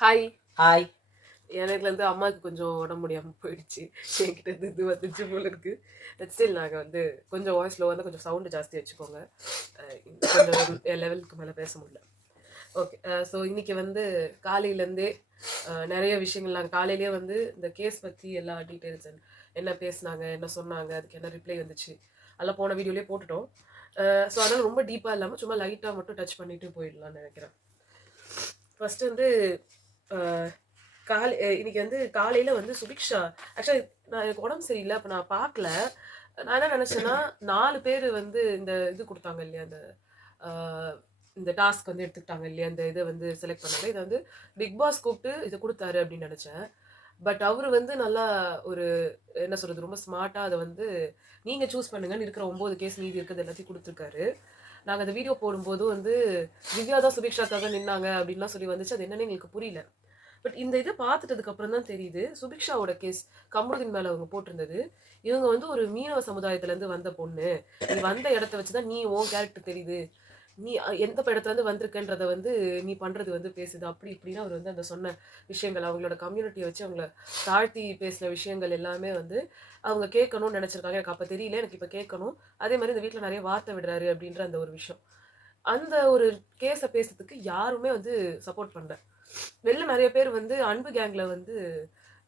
Hi. Hi. எனக்கு வந்து அம்மாவுக்கு கொஞ்சம் உடம்பு முடியாம போயிடுச்சு. என்கிட்ட இருந்து இது வந்துச்சு போல இருக்கு. ஸ்டில் நாங்க வந்து கொஞ்சம் வாய்ஸ் ஸ்லோவா இருந்தா கொஞ்சம் சவுண்ட் ஜாஸ்தி வச்சுக்கோங்க. கொஞ்சம் லெவலுக்கு மேல பேச முடியல. ஓகே. ஸோ இன்னைக்கு வந்து காலையிலேருந்தே நிறைய விஷயங்கள் நாங்கள் காலையிலேயே வந்து இந்த கேஸ் பற்றி எல்லா டீட்டெயில்ஸ் என்ன பேசுனாங்க, என்ன சொன்னாங்க, அதுக்கு என்ன ரிப்ளை வந்துச்சு, அதெல்லாம் போன வீடியோலேயே போட்டுட்டோம். ஸோ அதனால் ரொம்ப டீப்பாக இல்லாமல் சும்மா லைட்டாக மட்டும் டச் பண்ணிட்டு போயிடலாம்னு நினைக்கிறேன். ஃபர்ஸ்ட் வந்து இன்னைக்கு வந்து காலையில வந்து சுபிக்ஷா ஆக்சுவலி நான் எனக்கு உடம்பு சரியில்லை, அப்போ நான் பார்க்கல. நான் என்ன நினைச்சேன்னா 4 பேர் வந்து இந்த இது கொடுத்தாங்க இல்லையா, இந்த டாஸ்க் வந்து எடுத்துக்கிட்டாங்க இல்லையா, இந்த இதை வந்து செலக்ட் பண்ணாங்க. இதை வந்து பிக் பாஸ் கூப்பிட்டு இதை கொடுத்தாரு அப்படின்னு நினைச்சேன். பட் அவர் வந்து நல்லா ஒரு என்ன சொல்றது, ரொம்ப ஸ்மார்ட்டா அதை வந்து நீங்க சூஸ் பண்ணுங்கன்னு இருக்கிற 9 கேஸ் மீதி இருக்கிறது எல்லாத்தையும் கொடுத்துருக்காரு. நாங்கள் அந்த வீடியோ போடும்போது வந்து திவ்யா தான் சுபிக்ஷாக்காக நின்னாங்க அப்படின்லாம் சொல்லி வந்துச்சு. அது என்னன்னு எங்களுக்கு புரியல. பட் இந்த இதை பார்த்துட்டதுக்கு அப்புறம் தான் தெரியுது சுபிக்ஷாவோட கேஸ் கமருதீன் மேல அவங்க போட்டிருந்தது. இவங்க வந்து ஒரு மீனவ சமுதாயத்துல இருந்து வந்த பொண்ணு, நீ வந்த இடத்த வச்சுதான் நீ உன் கேரக்டர் தெரியுது, நீ எந்த இடத்துல இருந்து வந்திருக்கன்றத வந்து நீ பண்றது வந்து பேசுது அப்படி இப்படின்னு அவர் வந்து அந்த சொன்ன விஷயங்கள், அவங்களோட கம்யூனிட்டியை வச்சு அவங்கள தாழ்த்தி பேசின விஷயங்கள் எல்லாமே வந்து அவங்க கேட்கணும்னு நினைச்சிருக்காங்க. எனக்கு அப்ப தெரியல, எனக்கு இப்ப கேட்கணும். அதே மாதிரி இந்த வீட்டுல நிறைய வார்த்தை விடுறாரு அப்படின்ற அந்த ஒரு விஷயம், அந்த ஒரு கேஸை பேசுறதுக்கு யாருமே வந்து சப்போர்ட் பண்ணல. வெளில நிறைய பேர் வந்து அன்பு கேங்ல வந்து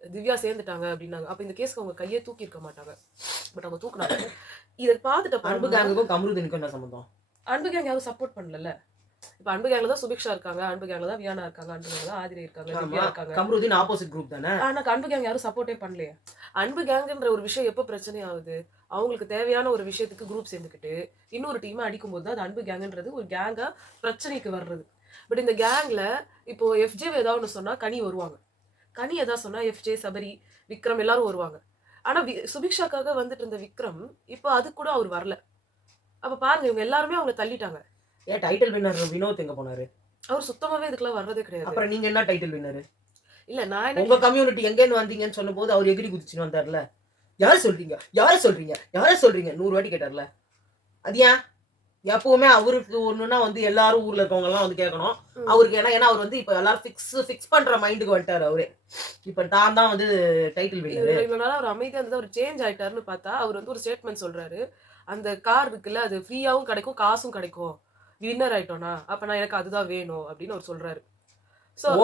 திவ்யா சேர்ந்துட்டாங்க அப்படின்னாங்க. அப்ப இந்த கேஸ்க்கு அவங்க கையே தூக்கி இருக்க மாட்டாங்க. பட் அவங்க தூக்குனாங்க. இதை பார்த்துட்டு அன்பு கேங்குக்கும் கமருதீனுக்கும் என்ன சம்பந்தம்? அன்பு கேங் யாரும் சப்போர்ட் பண்ணல. இப்ப அன்பு கேங்ல தான் சுபிக்ஷா இருக்காங்க, அன்பு கேங்ல தான் வியானா இருக்காங்க, அன்பு கேங்ல தான் ஆதிரை இருக்காங்க, திவ்யா இருக்காங்க. கமருதீன் ஆப்போசிட் குரூப் தானே. ஆனா அன்பு கேங் யாரும் சப்போர்ட்டே பண்ணலையே. அன்பு கேங்குன்ற ஒரு விஷயம் எப்போ பிரச்சனை ஆகுது, அவங்களுக்கு தேவையான ஒரு விஷயத்துக்கு குரூப் சேர்ந்துக்கிட்டு இன்னொரு டீமை அடிக்கும்போது தான் அது அன்பு கேங்குன்றது ஒரு கேங்கா பிரச்சனைக்கு வர்றது. பட் இந்த கேங்ல இப்போ எஃப்ஜே ஏதாவது ஒன்று சொன்னா கனி வருவாங்க, கனி ஏதாவது சொன்னா எஃப்ஜே, சபரி, விக்ரம் எல்லாரும் வருவாங்க. ஆனா சுபிக்ஷாக்காக வந்துட்டு இருந்த விக்ரம் இப்போ அது கூட அவர் வரல. அப்ப பாருங்க, இவங்க எல்லாருமே அவங்களை தள்ளிட்டாங்க. ஏன் டைட்டில் வின்னர் வினோத் எங்க போனாரு? அவர் சுத்தமாவே இதுக்கெல்லாம் வர்றதே கிடையாது. அப்புறம் நீங்க என்ன டைட்டில் வின்னர்? இல்ல நான் உங்க கம்யூனிட்டி எங்க இருந்து வந்தீங்கன்னு சொல்லும்போது அவர் எகிரி குதிச்சுன்னு வந்தார்ல. யார சொல்றீங்க, யார சொல்றீங்க, யார சொல்றீங்க 100 வாட்டி கேட்டார்ல. அது ஏன் எப்பவுமே அவருக்கு ஒண்ணுன்னா வந்து எல்லாரும் ஊர்ல இருக்கவங்க எல்லாம் வந்து கேட்கணும் அவருக்கு. ஏன்னா அவர் வந்து இப்ப எல்லாரும் ஃபிக்ஸ் பண்ற மைண்டுக்கு வந்துட்டாரு அவரு. இப்ப தான் தான் வந்து டைட்டில் வின்னர். இவ்வளவு நாளா அவர் அமைதியா இருந்தது, அவர் சேஞ்ச் ஆயிட்டாருன்னு பார்த்தா அவர் வந்து ஒரு ஸ்டேட்மெண்ட் சொல்றாரு. அந்த கார் இருக்குல்ல, அது ஃப்ரீயாவும் கிடைக்கும் காசும் கிடைக்கும், வின்னர் ஆயிட்டோம்னா அப்ப நான் எனக்கு அதுதான் வேணும் அப்படின்னு அவர் சொல்றாரு.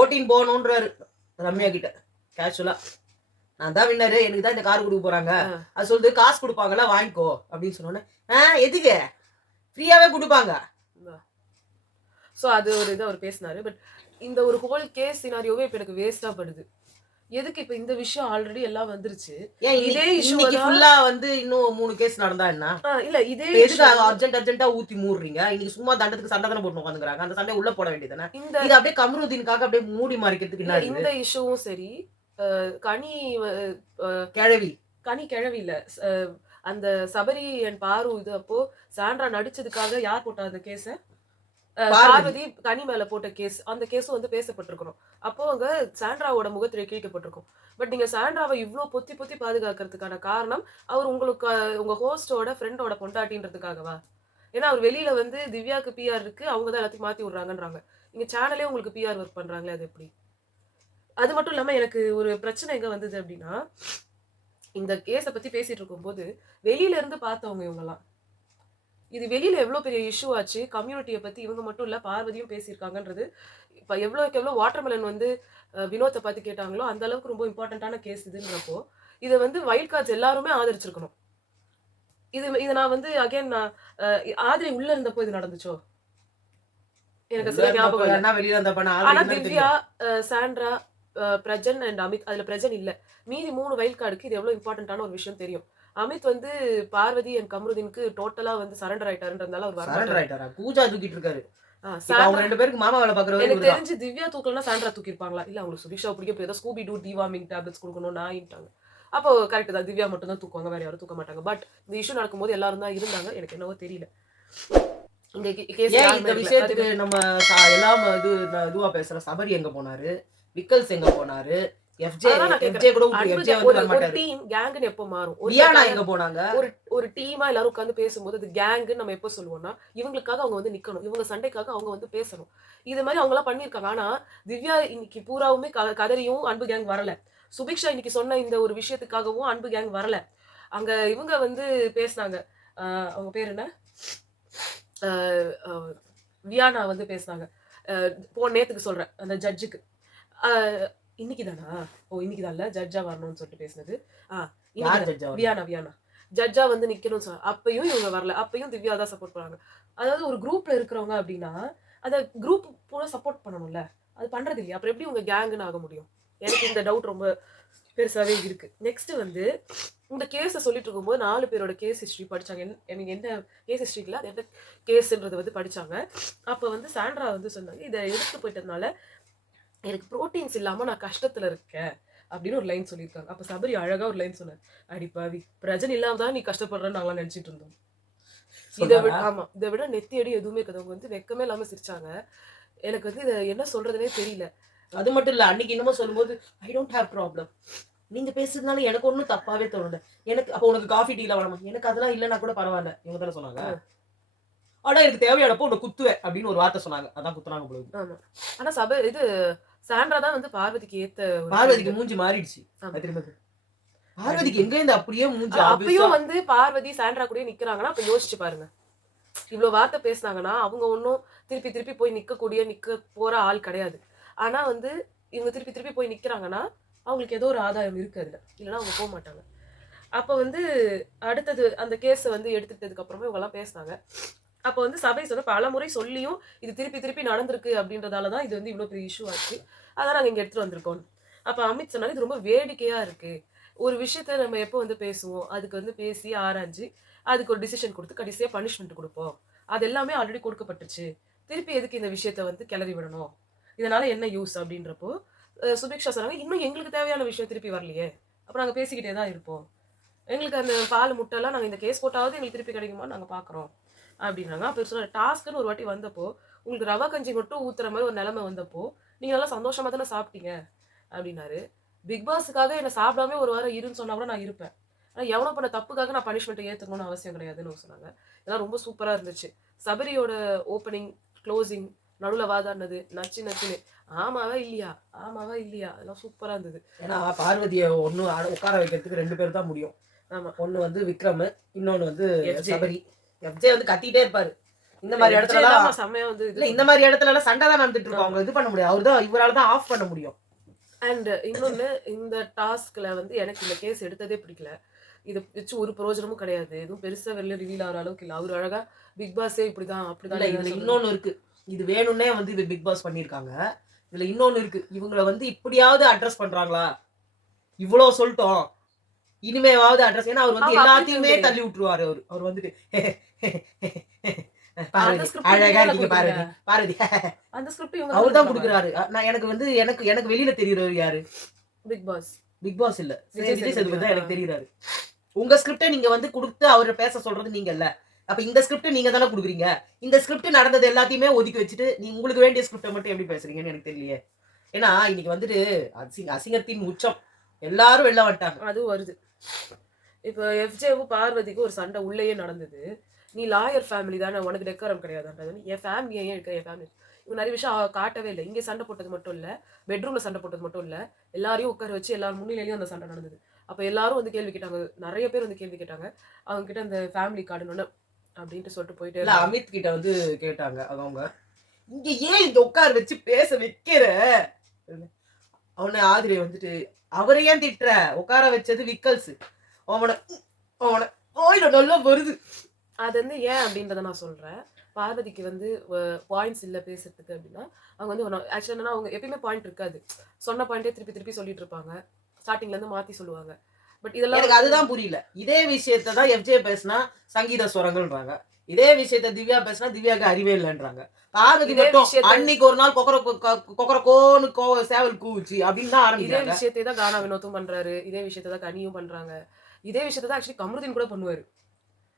ஓட்டின் போகணும்ன்றாரு ரம்யா கிட்ட கேஷுவலா. நான் தான் வின்னரு, எனக்கு தான் இந்த கார் கொடுக்க போறாங்க, அது சொல்லுது காசு கொடுப்பாங்கல்ல வாங்கிக்கோ அப்படின்னு சொன்னோன்னே எதுக்கு ஃப்ரீயாவே கொடுப்பாங்க. ஸோ அது ஒரு இதை அவர் பேசினாரு. பட் இந்த ஒரு ஹோல் கேஸ் சினாரியோவே இப்போ எனக்கு வேஸ்டா படுது. எதுக்கு இப்ப இந்த விஷயம் ஆல்ரெடி எல்லாம் வந்துருச்சு, இதே இஷ்யூ ஃபுல்லா வந்து இன்னும் 3 கேஸ் நடந்தா என்ன? இல்ல இதே எதுக்கு அர்ஜென்ட்டா ஊத்தி மூடுறீங்க? இன்னைக்கு சும்மா தண்டத்துக்கு சண்டை தான போட்டு உட்கார்ந்துக்கறாங்க. அந்த சண்டை உள்ள போட வேண்டியதானே. இது அப்படியே கமருதீனுக்காக அப்படியே மூடி மறைக்கிறதுக்கு என்ன? இந்த இஷ்யூவும் சரி, கனி கிழவி கிழவி இல்ல, அந்த சபரி அண்ட் பாரு இது அப்போ சாண்ட்ரா நடிச்சதுக்காக யார் போட்டா அந்த கேஸ? பார்வதி கனி மேல போட்ட கேஸ். அந்த கேஸும் வந்து பேசப்பட்டிருக்கணும். அப்போ அங்க சாண்ட்ராவோட முகத்திரை கிழிக்கப்பட்டிருக்கும். பட் நீங்க சாண்ட்ராவை இவ்வளவு பொத்தி பொத்தி பாதுகாக்கிறதுக்கான காரணம் அவர் உங்களுக்கு உங்க ஹோஸ்டோட ஃப்ரெண்டோட பொண்டாட்டின்றதுக்காகவா? ஏன்னா அவர் வெளியில வந்து திவ்யாக்கு பிஆர் இருக்கு, அவங்க தான் எல்லாத்தையும் மாத்தி விடுறாங்கன்றாங்க. இங்க சேனலே உங்களுக்கு பிஆர் ஒர்க் பண்றாங்களே, அது எப்படி? அது மட்டும் இல்லாம எனக்கு ஒரு பிரச்சனை எங்க வந்தது அப்படின்னா, இந்த கேஸை பத்தி பேசிட்டு இருக்கும்போது வெளியில இருந்து பார்த்தவங்க இவங்கெல்லாம், இது வெளியில எவ்வளவு பெரிய இஷ்யூ ஆச்சு, கம்யூனிட்டியை பத்தி இவங்க மட்டும் இல்ல பார்வதியும் பேசியிருக்காங்கன்றது. இப்ப எவ்வளவுக்கு எவ்வளவு வாட்டர்மெலன் வந்து வினோத்தை பத்தி கேட்டாங்களோ அந்த அளவுக்கு ரொம்ப இம்பார்ட்டன்டான கேஸ் இதுன்றப்போ இதை வந்து வைல்ட் கார்ட்ஸ் எல்லாருமே ஆதரிச்சிருக்கணும். இதை நான் வந்து அகைன் நான் ஆதிரை உள்ள இருந்தப்போ இது நடந்துச்சோ எனக்கு சில ஞாபகம் இல்ல. ஆனா திவ்யா, சாண்ட்ரா, பிரஜன் அண்ட் அமித், அதுல பிரஜன் இல்ல, மீதி 3 வைல்ட் கார்டுக்கு இது எவ்வளவு இம்பார்ட்டன்டான ஒரு விஷயம் தெரியும். அமித் வந்து பார்வதி அண்ட் கமருதீனுக்கு டோட்டலா வந்து சரண்டர் ஆயிட்டாருன்றதால அவர் சரண்டர் ஆயிட்டாரா? பூஜா தூக்கிட்டு இருக்காரு. அவங்க 2 பேருக்கு மாமா வேலை பாக்குறவங்க. எனக்கு தெரிஞ்சு திவ்யா தூக்கலனா சாண்ட்ரா தூக்கி இருப்பாங்களா? இல்ல அவங்களுக்கு சுபிக்ஷா பிடிக்க ஏதோ ஸ்கூபி டூ டிவார்மிங் டேப்லெட்ஸ் கொடுக்கணும் நாயிட்டாங்க. அப்போ கரெக்ட் தான், திவ்யா மட்டும் தான் தூக்குவாங்க, வேற யாரும் தூக்க மாட்டாங்க. பட் இந்த இஷ்யூ நடக்கும்போது எல்லாரும் தான் இருந்தாங்க. எனக்கு என்னவோ தெரியல இந்த விஷயத்துக்கு நம்ம எல்லாம் இதுவா பேசுற. சபரி எங்க போனாரு, விக்கல்ஸ் எங்க போனாரு, எஃப்ஜே அதான் நான் கேக்குறேன். எஃப்ஜே கூட விட்டு அன்பு எஃப்ஜே gang வந்து ஒரு வர ஒரு மாட்டாரு. டீம் கேங்னு எப்போ மாறும்? ஒரு வியானா கல்யாணம் எங்க போனாங்க? ஒரு டீமா எல்லாரும் உட்கார்ந்து பேசும்போது அது கேங்னு நம்ம எப்போ சொல்லுவோம்னா, இவங்களுக்காக அவங்க வந்து நிக்கணும். இவங்க சண்டைக்காக அவங்க வந்து பேசணும். இது மாரி அவங்கலாம் பண்ணியிருக்காங்க. ஆனா, திவ்யா இன்னைக்கு பூராவுமே கதறியும் அன்பு கேங் வரல. சுபிக்ஷா இன்னைக்கு சொன்ன இந்த ஒரு விஷயத்துக்காகவும் அன்பு கேங் வரல. அங்க இவங்க வந்து பேசுனாங்க. அவங்க பேர் என்ன? அ அ வியானா வந்து பேசுனாங்க. நேத்துக்கு சொல்றேன். அந்த ஜட்ஜுக்கு. அ இன்னைக்கு தானா? ஓ! இன்னைக்கு தான்ல ஜட்ஜா வரணும்னு சொல்லிட்டு பேசினது. ஆ இன்னைக்கு யார் தான். ஜட்ஜ் அவரு? வியானா. ஜட்ஜா வந்து நிக்கணும்னு அப்பயும் இவங்க வரல. அப்பயும் திவ்யா தான் சப்போர்ட் பண்ணாங்க. அதாவது ஒரு குரூப்ல இருக்கிறவங்க அப்டின்னா, அந்த குரூப் கூட சப்போர்ட் பண்ணணும்ல. அது பண்றது இல்லையா? அப்புறம் எப்படி உங்க கேங்ன்னு ஆக முடியும்? எனக்கு இந்த டவுட் ரொம்ப பெருசாவே இருக்கு. நெக்ஸ்ட் வந்து இந்த கேஸ சொல்லிட்டு இருக்கும்போது 4 பேரோட கேஸ் ஹிஸ்டரி படிச்சாங்க. ஐ மீன் என்ன கேஸ் ஹிஸ்டரி இல்ல. அது என்ன கேஸ்ன்றத வந்து படிச்சாங்க. அப்ப வந்து சாண்ட்ரா வந்து சொன்னாங்க, "இத எடுத்துட்டு போயிட்டதுனால எனக்கு புரோட்டீன்ஸ் இல்லாம நான் கஷ்டத்துல இருக்கேன்." அப்படின்னு ஒரு லைன் சொல்லியிருக்காங்க. அப்ப சபரி அழகா ஒரு லைன் சொன்னார். "அடி பாவி! பிரஜன் இல்லாம தான் நீ கஷ்டப்படுறன்னு நாங்கலாம் நெனச்சிட்டு இருந்தோம்." சொன்னாரா? ஆமா. இத விட நெத்தி அடி எதுவுமே இருக்காது. அவங்க வந்து வெட்கமே இல்லாம சிரிச்சாங்க. எனக்கு வந்து இத என்ன சொல்றதுன்னே தெரியல. அது மட்டும் இல்ல. அன்னைக்கு என்னமோ சொல்லும்போது, "ஐ டோன்ட் ஹேவ் ப்ராப்ளம். நீங்க பேசுறதுனால எனக்கு ஒண்ணும் தப்பாவே தோணல. எனக்கு அப்ப உனக்கு காஃபி, டீலாம் வேணாமா? எனக்கு அதெல்லாம் இல்லன்னா கூட பரவால்ல." இவங்க தானே சொன்னாங்க. அ, ஆனா எனக்கு தேவையானப்போ உன்ன குத்துவேன் அப்படின்னு ஒரு வார்த்தை சொன்னாங்க. அதான் குத்துனாங்க போல இருக்கு. ஆமா. ஆனா இது சாண்ட்ரா தான் வந்து பார்வதிக்கு ஏத்த ஒரு பார்வதிக்கு ஃப்ரெண்ட். மூஞ்சி மாறிடுச்சு. ஆமா. அது தெரியுமா? பார்வதிக்கு கண்டிப்பா. எங்க இருந்து அப்படியே மூஞ்சி ஆப்வியஸா அப்பயும் வந்து பார்வதி சாண்ட்ரா கூடயே நிக்கிறாங்கன்னா, அப்ப யோசிச்சு பாருங்க. இவ்ளோ வார்த்தை பேசுனாங்கன்னா, அவங்க ஒண்ணும் திருப்பி திருப்பி போய் நிக்க போற ஆள் கிடையாது. ஆனா வந்து இவங்க திருப்பி திருப்பி போய் நிக்கிறாங்கன்னா, அவங்களுக்கு ஏதோ ஒரு ஆதாயம் இருக்கு அதுல. இல்லன்னா அவங்க போமாட்டாங்க. அப்ப வந்து அடுத்தது அந்த கேஸ வந்து எடுத்துட்டதுக்கு அப்புறமா இவங்கலாம் பேசுனாங்க. அப்ப வந்து சபை வந்து பலமுறை சொல்லியும், இது திருப்பி திருப்பி நடந்திருக்கு அப்படின்றதால தான் இது வந்து இவ்ளோ பெரிய இஷ்யூ ஆச்சு. அதான் நாங்க இங்க எடுத்துட்டு வந்திருக்கோம். அப்ப அமித் சொன்னாரு, "இது ரொம்ப வேடிக்கையா இருக்கு. ஒரு விஷயத்த நம்ம எப்போ வந்து பேசுவோம், அதுக்கு வந்து பேசி ஆராய்ஞ்சு, அதுக்கு ஒரு டிசிஷன் குடுத்து கடைசியா பனிஷ்மென்ட் குடுப்போம். அது எல்லாமே ஆல்ரெடி கொடுக்கப்பட்டுச்சு. திருப்பி எதுக்கு இந்த விஷயத்த வந்து கிளறி விடணும்? இதனால என்ன யூஸ்?" அப்படின்றப்போ, சுபிக்ஷா சொன்னாங்க, "இன்னும் எங்களுக்கு தேவையான விஷயம் திருப்பி வரலையே. அப்ப நாங்க பேசிக்கிட்டே தான் இருப்போம். எங்களுக்கு அந்த பால், முட்டைலாம் நாங்க இந்த கேஸ் போட்டாவது எங்களுக்கு திருப்பி கிடைக்குமான்னு நாங்க பார்க்குறோம்." அப்படின்னாங்க. அப்ப இவரு சொன்னாரு, "டாஸ்க்ன்னு ஒரு வாட்டி வந்தப்போ, உங்களுக்கு ரவா கஞ்சி மட்டும் ஊத்துற மாரி ஒரு நிலைமை வந்தப்போ, நீங்க நல்லா சந்தோஷமா தானே சாப்பிட்டீங்க." அப்படின்னாரு. பிக் பாஸுக்காக என்ன சாப்பிடாம ஒரு வாரம் இருன்னு சொன்னா கூட நான் இருப்பேன். ஆனா எவனோ பண்ண தப்புக்காக நான் பனிஷ்மென்ட் ஏத்துக்கணும்னு அவசியம் கிடையாதுன்னு சொன்னாங்க. இதெல்லாம் ரொம்ப சூப்பரா இருந்துச்சு. சபரியோட ஓப்பனிங், க்ளோசிங், நடுவுல வாதாடுனது, நச்சு நச்சுன்னு. ஆமாவா இல்லையா? ஆமாவா இல்லையா? அதெல்லாம் சூப்பரா இருந்தது. ஏன்னா பார்வதிய ஒண்ணு உட்கார வைக்கிறதுக்கு 2 பேர் தான் முடியும். ஆமா. ஒண்ணு வந்து விக்ரம், இன்னொன்னு வந்து எஃப்ஜே. சபரி. எஃப்ஜே வந்து கத்திட்டே இருப்பாரு. இந்த இல்ல மாரி எஃப்ஜே இடத்துலலாம் தான் செம்மையா வந்து இது இல்ல இந்த பண்ணாரு. மாரி இடத்துலலாம் சண்டை தான் நடந்துட்டு இருக்கும். ஆமா. அவங்க இது பண்ண முடியாது. இவரால தான் ஆஃப் பண்ண முடியும். அண்ட் இன்னொன்னு இந்த டாஸ்க்ல வந்து எனக்கு இந்த கேஸ் எடுத்ததே பிடிக்கல. இத வச்சு ஒரு பிரயோஜனமும் கிடையாது. எதுவும் பெருசா வெளில ரிவீல் ஆகுற அளவுக்கு இல்ல. அவரு அழகா பிக் பாஸே இப்படிதான், இல்ல அப்படிதான் இதுல சொல்றது. இன்னொன்னு இருக்கு. இது வேணும்னே வந்து இது பிக் பாஸ் பண்ணியிருக்காங்க. இதுல இன்னொன்னு இருக்கு. இவங்கள வந்து இப்படியாவது அட்ரஸ் பண்றாங்களா? இவ்ளோ சொல்ட்டோம். இனிமேவாவது அட்ரஸ் ஏன்னா அவர் வந்து அவங்க அப்படி எல்லாத்தையுமே சொல்றீங்க. தள்ளி விட்டுருவாரு அவரு. அவர் வந்துட்டு அந்த பார்வதி ஸ்கிரிப்ட் நீங்க அழகா தானே இருக்கீங்க குடுக்குறீங்க. பார்வதி. பார்வதி அந்த ஸ்கிரிப்ட் இவங்க தானே அவர் தான் குடுக்குறாங்க. குடுக்குறாரு. நான் எனக்கு வந்து எனக்கு வெளியில தெரியுறவர் யாரு? Big pass. பிக் பாஸ் இல்ல. விஜய் விஜய் சேதுபதி சேதுபதி தான் ஆ. எனக்கு தெரியுறாரு. உங்க ஸ்கிரிப்ட்ட நீங்க வந்து குடுத்து அவர பேச சொல்றது நீங்கல்ல. அப்ப இந்த ஸ்கிரிப்ட் நீங்க தானே குடுக்குறீங்க. இந்த ஸ்கிரிப்ட் நடந்தது எல்லாத்தையுமே ஒதுக்கி வச்சுட்டு, உங்களுக்கு வேண்டிய ஸ்கிரிப்ட்ட மட்டும் எப்படி பேசுறீங்கன்னு எனக்கு தெரியலையே. ஏன்னா, இன்னைக்கு வந்துட்டு அசிங்கத்தின் உச்சம். எல்லாரும் வெளில வந்துட்டாங்க. அதுவும் வருது. இப்ப எஃப்ஜேவும் பார்வதிக்கும் ஒரு சண்டை உள்ளேயே நடந்தது. "நீ லாயர் ஃபேமிலி தானே, உனக்கு டெக்கரம் கிடையாதான்றது." என் ஃபேமிலிய ஏன் எடுக்குற? என் ஃபேமிலி இவங்க நெறைய விஷயம் காட்டவே இல்ல. இங்க சண்டை போட்டது மட்டும் இல்ல. பெட்ரூம்ல சண்டை போட்டது மட்டும் இல்ல. எல்லாரையும் உட்கார வச்சு எல்லார் முன்னிலையிலயும் அந்த சண்டை நடந்தது. அப்ப எல்லாரும் வந்து கேள்வி கேட்டாங்க. நெறைய பேர் வந்து கேள்வி கேட்டாங்க. அவங்க கிட்ட அந்த ஃபேமிலி கார்டுனோனே அப்படின்ட்டு சொல்லிட்டு போயிட்டே இல்ல இருந்தாங்க. அமித் கிட்ட வந்து கேட்டாங்க அவங்க. "இங்க ஏன் இங்க உட்கார வச்சு பேச வைக்கிற?" அவன ஆதிரை வந்துட்டு, "அவர ஏன் திட்டுற? உட்கார வச்சது விக்கல்ஸ். அவன அவன வாயில நல்லா வருது." அது வந்து ஏன் அப்படின்றத நான் சொல்றேன். பார்வதிக்கு வந்து பாயிண்ட்ஸ் இல்ல பேசுறதுக்கு அப்படின்னா, அவங்க வந்து ஆக்சுவலா என்னன்னா அவங்க எப்பயுமே பாயிண்ட் இருக்காது. சொன்ன பாயிண்ட்டே திருப்பி திருப்பி சொல்லிட்டு இருப்பாங்க. ஸ்டார்ட்டிங்ல இருந்து மாத்தி சொல்லுவாங்க. பட் இதெல்லாம் எனக்கு வந்து அதுதான் புரியல. இதே விஷயத்த தான் எஃப்ஜே பேசினா சங்கீத சுரங்கள்ன்றாங்க. இதே விஷயத்த திவ்யா பேசினா திவ்யாக்கு அறிவே இல்லன்றாங்க. பார்வதி இதே மட்டும் விஷயத்த அன்னைக்கு ஒரு நாள் கொக்கரக்கோன்னு சேவல் கூவுச்சு அப்படின்னு தான் இதே ஆரம்பிக்கிறாங்க. விஷயத்தை தான் கானா வினோத்தும் பண்றாரு. இதே விஷயத்த தான் கனியும் பண்றாங்க. இதே விஷயத்த தான் ஆக்சுவலி கமருதீன் கூட பண்ணுவாரு.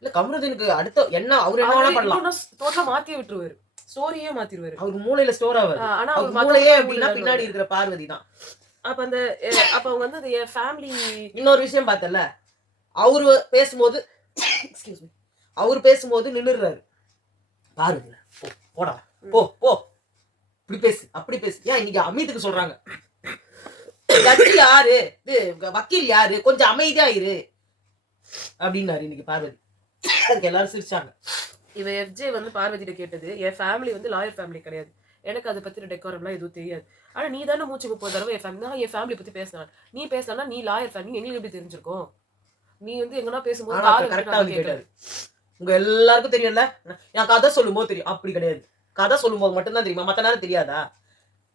இல்ல கமருதீனுக்கு அடுத்த என்ன அவர் என்ன அவரு வேணா பண்ணலாம். இன்னொன்னு டோட்டலா மாத்தியே விட்டுருவாரு. ஸ்டோரியே மாத்திருவாரு. அவர் மூளையில ஸ்டோர் ஆவாது. ஆனா அவர் அவர் மூளையே மத்தவங்களுக்குலாம் மூளை அப்படின்னா இல்லன்னுவாரு. பின்னாடி இருக்கிற பார்வதி தான். அப்ப அந்த அப்ப அவங்க வந்து அந்த என் ஃபேமிலி இன்னொரு விஷயம் பார்த்தல, அவரு பேசும்போது எக்ஸ்கியூஸ் மீ, அவரு பேசும்போது நின்னுறாரு. பாருங்க, போடா, போ போ, இப்படி பேசு அப்படி பேசு. ஏன் இன்னைக்கு அமித்துக்கு சொல்றாங்க, ஜட்ஜி யாரு, இது வக்கீல் யாரு, கொஞ்சம் அமைதியா இரு அப்படின்னாரு இன்னைக்கு பார்வதி. அதுக்கு எல்லாரும் சிரிச்சாங்க. இவ எஃப்ஜே வந்து பார்வதிட்ட கேட்டது, என் ஃபேமிலி வந்து லாயர் ஃபேமிலி கிடையாது, எனக்கு அதை பத்தின டெக்காரம்லாம் எதுவும் தெரியாது. ஆனா நீ தானே 130 தடவை என் ஃபேமிலி பத்தி பேசினான், நீ பேசினா நீ லாயர் ஃபேமிலி எங்களுக்கு எப்படி தெரிஞ்சிருக்கும்? நீ வந்து எங்கன்னா பேசும்போது கரெக்டா வந்து கேட்டாரு. உங்க எல்லாருக்கும் தெரியும்ல, என் கதை சொல்லும் போது தெரியும். அப்படி கிடையாது, கதை சொல்லும் போது மட்டும்தான் தெரியுமா, மத்த நேரம் தெரியாதா?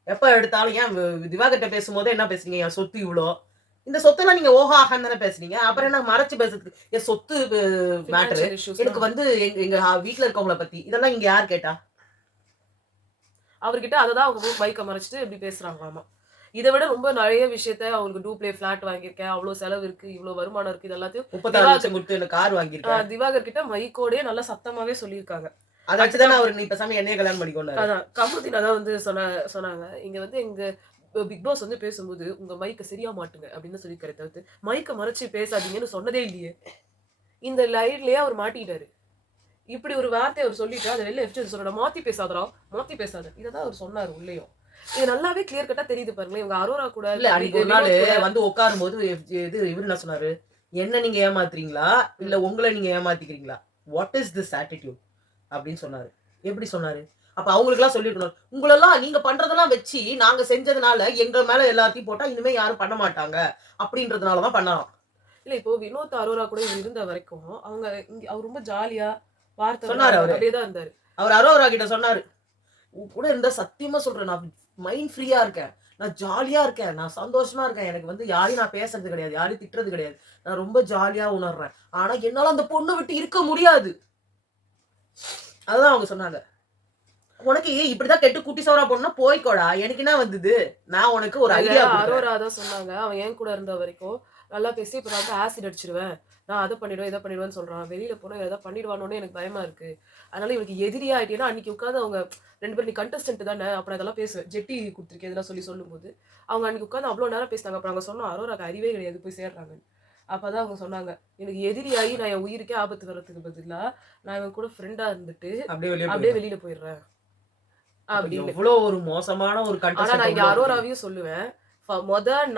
எப்ப எடுத்தாலும் ஏன் திவாகர்ட்ட பேசும்போது என்ன பேசுறீங்க, என் சொத்து இவ்வளோ, இந்த சொத்தெல்லாம் நீங்க ஓஹா ஆகான்னு தானே பேசுறீங்க. அப்புறம் என்ன மறைச்சு பேசுறதுக்கு, என் சொத்து மேட்டரு, எனக்கு வந்து எங்க வீட்டுல இருக்கவங்கள பத்தி, இதெல்லாம் இங்க யார் கேட்டா? அவர்கிட்ட அததான் அவங்க பைக்கை மறைச்சிட்டு இப்படி பேசுறாங்களாமா. இதை விட ரொம்ப நிறைய விஷயத்த அவங்களுக்கு டூப்ளே பிளாட் வாங்கியிருக்கேன், அவ்வளவு செலவு இருக்கு, இவ்வளவு வருமானம் இருக்கு, இது எல்லாத்தையும் 36 லட்சம் கொடுத்து எனக்கு கார் வாங்கியிருக்கேன் திவாகர் கிட்ட மைக்கோடே நல்லா சத்தமாவே சொல்லியிருக்காங்க. அதை வச்சுதானே அவர் நீ பேசாம என்னைய கல்யாணம் பண்ணிக்கொண்டாரு. அதான் கமருதீன் அதான் வந்து சொன்னாங்க, இங்க வந்து எங்க பிக் பாஸ் வந்து பேசும்போது உங்க மைக்க சரியா மாட்டுங்க அப்படின்னு சொல்லியிருக்காரு, தவிர்த்து மைக்க மறைச்சு பேசாதீங்கன்னு சொன்னதே இல்லையே. இந்த லைன்லயே அவர் மாட்டிக்கிட்டாரு. இப்படி ஒரு வார்த்தையை அவர் சொல்லிட்டு அதை வெளில எஃப்ஜே சொல்ற, மாத்தி பேசாதரா, மாத்தி பேசாத, இதான் அவர் சொன்னாரு உள்ளேயும். இது நல்லாவே கிளியர் கட்டா தெரியுது பாருங்களேன். இவங்க அரோரா கூட இல்ல அன்னைக்கு ஒரு நாள் வந்து உட்காரும் போது இது இவரு என்ன சொன்னாரு, என்ன நீங்க ஏமாத்துறீங்களா இல்ல உங்களை நீங்க ஏமாத்திக்கிறீங்களா, வாட் இஸ் திஸ் ஆட்டிடியூட் அப்படின்னு சொன்னாரு. எப்படி சொன்னாரு? அப்ப அவங்களுக்கு எல்லாம் சொல்லிருக்கணும், உங்களெல்லாம் நீங்க பண்றதெல்லாம் வச்சு நாங்க செஞ்சதுனால எங்க மேல எல்லாத்தையும் போட்டா இனிமே யாரும் பண்ண மாட்டாங்க அப்படின்றதுனாலதான் பண்ணலாம். இல்ல இப்போ வினோத் அரோரா கூட இவர் இருந்த வரைக்கும் அவங்க அவர் ரொம்ப ஜாலியா வார்த்தை சொன்னாரு. அவரு அப்படியேதான் இருந்தாரு. அவர் அரோரா கிட்ட சொன்னாரு, கூட இருந்தா சத்தியமா சொல்றேன், நான் மைண்ட் ஃப்ரீயா இருக்கேன், நான் ஜாலியா இருக்கேன், நான் சந்தோஷமா இருக்கேன், எனக்கு வந்து யாரையும் நான் பேசுறது கிடையாது, யாரையும் திட்டுறது கிடையாது, நான் ரொம்ப ஜாலியா உணர்றேன், ஆனா என்னால அந்த பொண்ணை விட்டு இருக்க முடியாது. அதுதான் அவங்க சொன்னாங்க. உனக்கு இப்படிதான் கெட்டு குட்டி சவரா போனா போய்க்கோடா, எனக்கு என்ன வந்தது, நான் உனக்கு ஒரு ஐடியா. அரோரா தான் சொன்னாங்க, அவன் என் கூட இருந்த வரைக்கும் நல்லா பேசி இப்ப நான் வந்து ஆசிட் அடிச்சிருவேன், நான் அதை பண்ணிடுவேன் இதை பண்ணிடுவேன்னு சொல்றான், வெளியில போனா ஏதாவது பண்ணிடுவானோன்னு எனக்கு பயமா இருக்கு, அதனால இவனுக்கு எதிரியா ஆயிட்டேன்னா அன்னைக்கு உட்காந்து அவங்க 2 பேரும், நீ கண்டஸ்டன்ட் தானே அப்புறம் அதெல்லாம் பேசுவேன், ஜெட்டி கொடுத்துருக்கேன் இதெல்லாம் சொல்லும் போது அவங்க அன்னைக்கு உட்காந்து அவ்வளவு நேரம் பேசினாங்க. அப்புறம் அவங்க சொன்னோம் அரோராக்கு அறிவே கிடையாது போய் சேர்றாங்க. அப்பதான் அவங்க சொன்னாங்க, எனக்கு எதிரியாகி நான் என் உயிருக்கே ஆபத்து வர்றதுக்கு பதிலா நான் இவன் கூட ஃப்ரெண்டா இருந்துட்டு அப்படியே வெளியில போயிடுறேன் அப்படின்னு. இவ்வளவு ஒரு மோசமான ஒரு ஆனா நான் இங்க அரோராவையும் சொல்லுவேன்,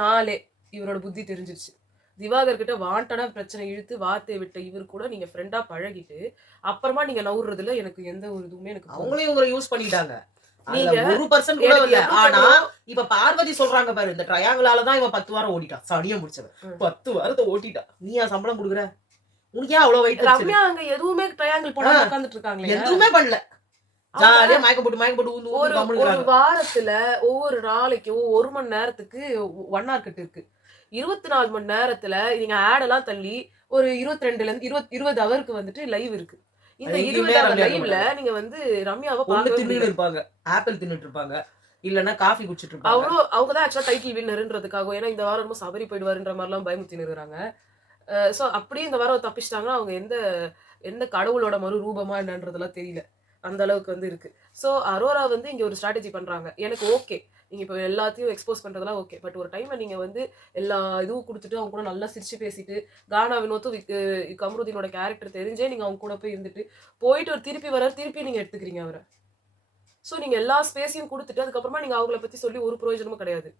நாளே இவரோட புத்தி தெரிஞ்சிருச்சு. திவாகர் கிட்ட வாண்டடா பிரச்சனை இழுத்து வார்த்தையை விட்ட இவர் கூட நீங்க ஃப்ரெண்டா பழகிட்டு அப்புறமா நீங்க நவுறதுல எனக்கு எந்த ஒரு இதுவுமே எனக்கு அவங்களே உங்களை யூஸ் பண்ணிட்டாங்க. நீங்க 1% கூட இல்ல. ஆனா இப்ப பார்வதி சொல்றாங்க பாரு, இந்த ட்ரையாங்கிளால தான் இவன் 10 வாரம் ஓடிட்டான், சனியா முடிச்சவன் 10 வாரத்தை ஓட்டிட்டா, நீ ஏன் சம்பளம் கொடுக்குற, உனக்கு ஏன் அவ்வளவு வெயிட்? ரம்யா அங்க எதுவுமே ட்ரையாங்கிள் போட உட்கார்ந்துட்டு இருக்காங்க, எதுவுமே பண்ணல, ஜாலியா மயக்கம் போட்டு ஒரு வாரத்துல ஒவ்வொரு நாளைக்கும் 1 மணி நேரத்துக்கு 1 hour கட் இருக்கு, 24 மணி நேரத்துல நீங்க ஆட் எல்லாம் தள்ளி ஒரு 22ல இருந்து 20 ஹவருக்கு வந்துட்டு லைவ் இருக்கு. இந்த 20 ஹவர் லைவ்ல நீங்க வந்து ரம்யாவை தின்னுட்டு இருப்பாங்க, ஆப்பிள் தின்னுட்டு இருப்பாங்க, இல்லன்னா காஃபி குடிச்சிட்டு இருப்பாங்க. அவங்க தான் ஆக்சுவலா டைட்டில் வின்னர்ன்றதுக்காக, ஏன்னா இந்த வாரம் சபரி போயிடுவாருன்ற மாதிரி எல்லாம் பயமுத்தி நிறுறாங்க. சோ அப்படியே இந்த வாரம் தப்பிச்சிட்டாங்கன்னா அவங்க எந்த கடவுளோட மறு ரூபமா என்னன்றதெல்லாம் தெரியல, அந்த அளவுக்கு வந்து இருக்கு. சோ அரோரா வந்து இங்க ஒரு ஸ்ட்ராட்டஜி பண்றாங்க. எனக்கு ஓகே, நீங்க இப்ப எல்லாத்தையும் எக்ஸ்போஸ் பண்றதெல்லாம் ஓகே, பட் ஒரு டைம்ல நீங்க வந்து எல்லா இதுவும் கொடுத்துட்டு அவங்க கூட நல்லா சிரிச்சு பேசிட்டு கானா வினோத்தும் கமருதீனோட கேரக்டர் தெரிஞ்சே நீங்க அவங்க கூட போய் இருந்துட்டு போயிட்டு ஒரு திருப்பி நீங்க எடுத்துக்கிறீங்க அவரை. சோ நீங்க எல்லா ஸ்பேஸையும் கொடுத்துட்டு அதுக்கப்புறமா நீங்க அவங்கள பத்தி சொல்லி ஒரு பிரயோஜனமும் கிடையாது.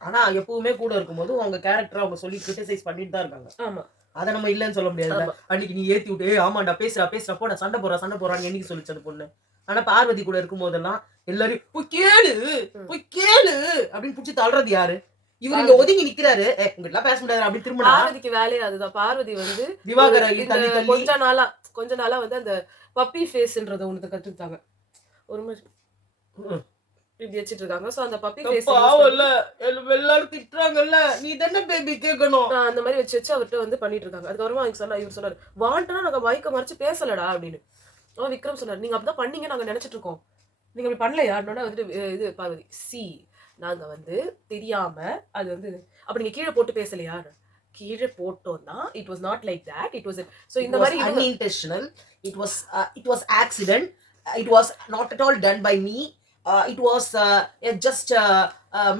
ஆனா எப்பவுமே கூட இருக்கும்போது அவங்க கேரக்டர் அவங்க சொல்லி கிரிட்டிசைஸ் பண்ணிட்டு தான் இருக்காங்க. ஆமா, அதை நம்ம இல்லன்னு சொல்ல முடியாது. அன்னைக்கு நீ ஏத்தி விட்டு ஆமாண்டா பேசுறா போட சண்டை போறான்னு என்னைக்கு சொல்லிச்சு அந்த பொண்ணு. ஆனா பார்வதி கூட இருக்கும் போதெல்லாம் எல்லாரும் போய் கேளு அப்படின்னு புடிச்சு தள்ளுறது யாரு? இவரு இங்க ஒதுங்கி நிக்கிறாரு, உங்ககிட்ட பேச முடியாது அப்படின்னு திரும்ப. பார்வதிக்கு வேலையே அதுதான். பார்வதி வந்து திவாகர் கொஞ்ச நாளா வந்து அந்த பப்பி ஃபேஸ்ன்றத ஒண்ணு கத்துக்கிட்டாங்க, ஒரு இப்படி வச்சிட்டு இருக்காங்க. சோ அந்த பப்பி ஃபேஸ் எல்லாரும் திட்டுறாங்கல்ல, நீ தானே பேபி கேட்கணும், அந்த மாதிரி வச்சு அவர்கிட்ட வந்து பண்ணிட்டு இருக்காங்க. அதுக்கப்புறமா இவர் சொன்னாரு, வாண்டனா நாங்க மைக்க மறைச்சு பேசலடா அப்படின்னு. விக்ரம் சொன்னாரு, நீங்க அப்படிதான் பண்ணீங்க நாங்க நினைச்சிட்டு இருக்கோம், நீங்க அப்படி பண்ணலையா? வந்துட்டு இது பார்வதி, நாங்க வந்து தெரியாம அது வந்து அப்ப நீங்க கீழே போட்டு பேசலையா? கீழே போட்டோம்னா it was not like that, it was so இந்த மாதிரி unintentional, it was accident, it was not at all done by me, it was just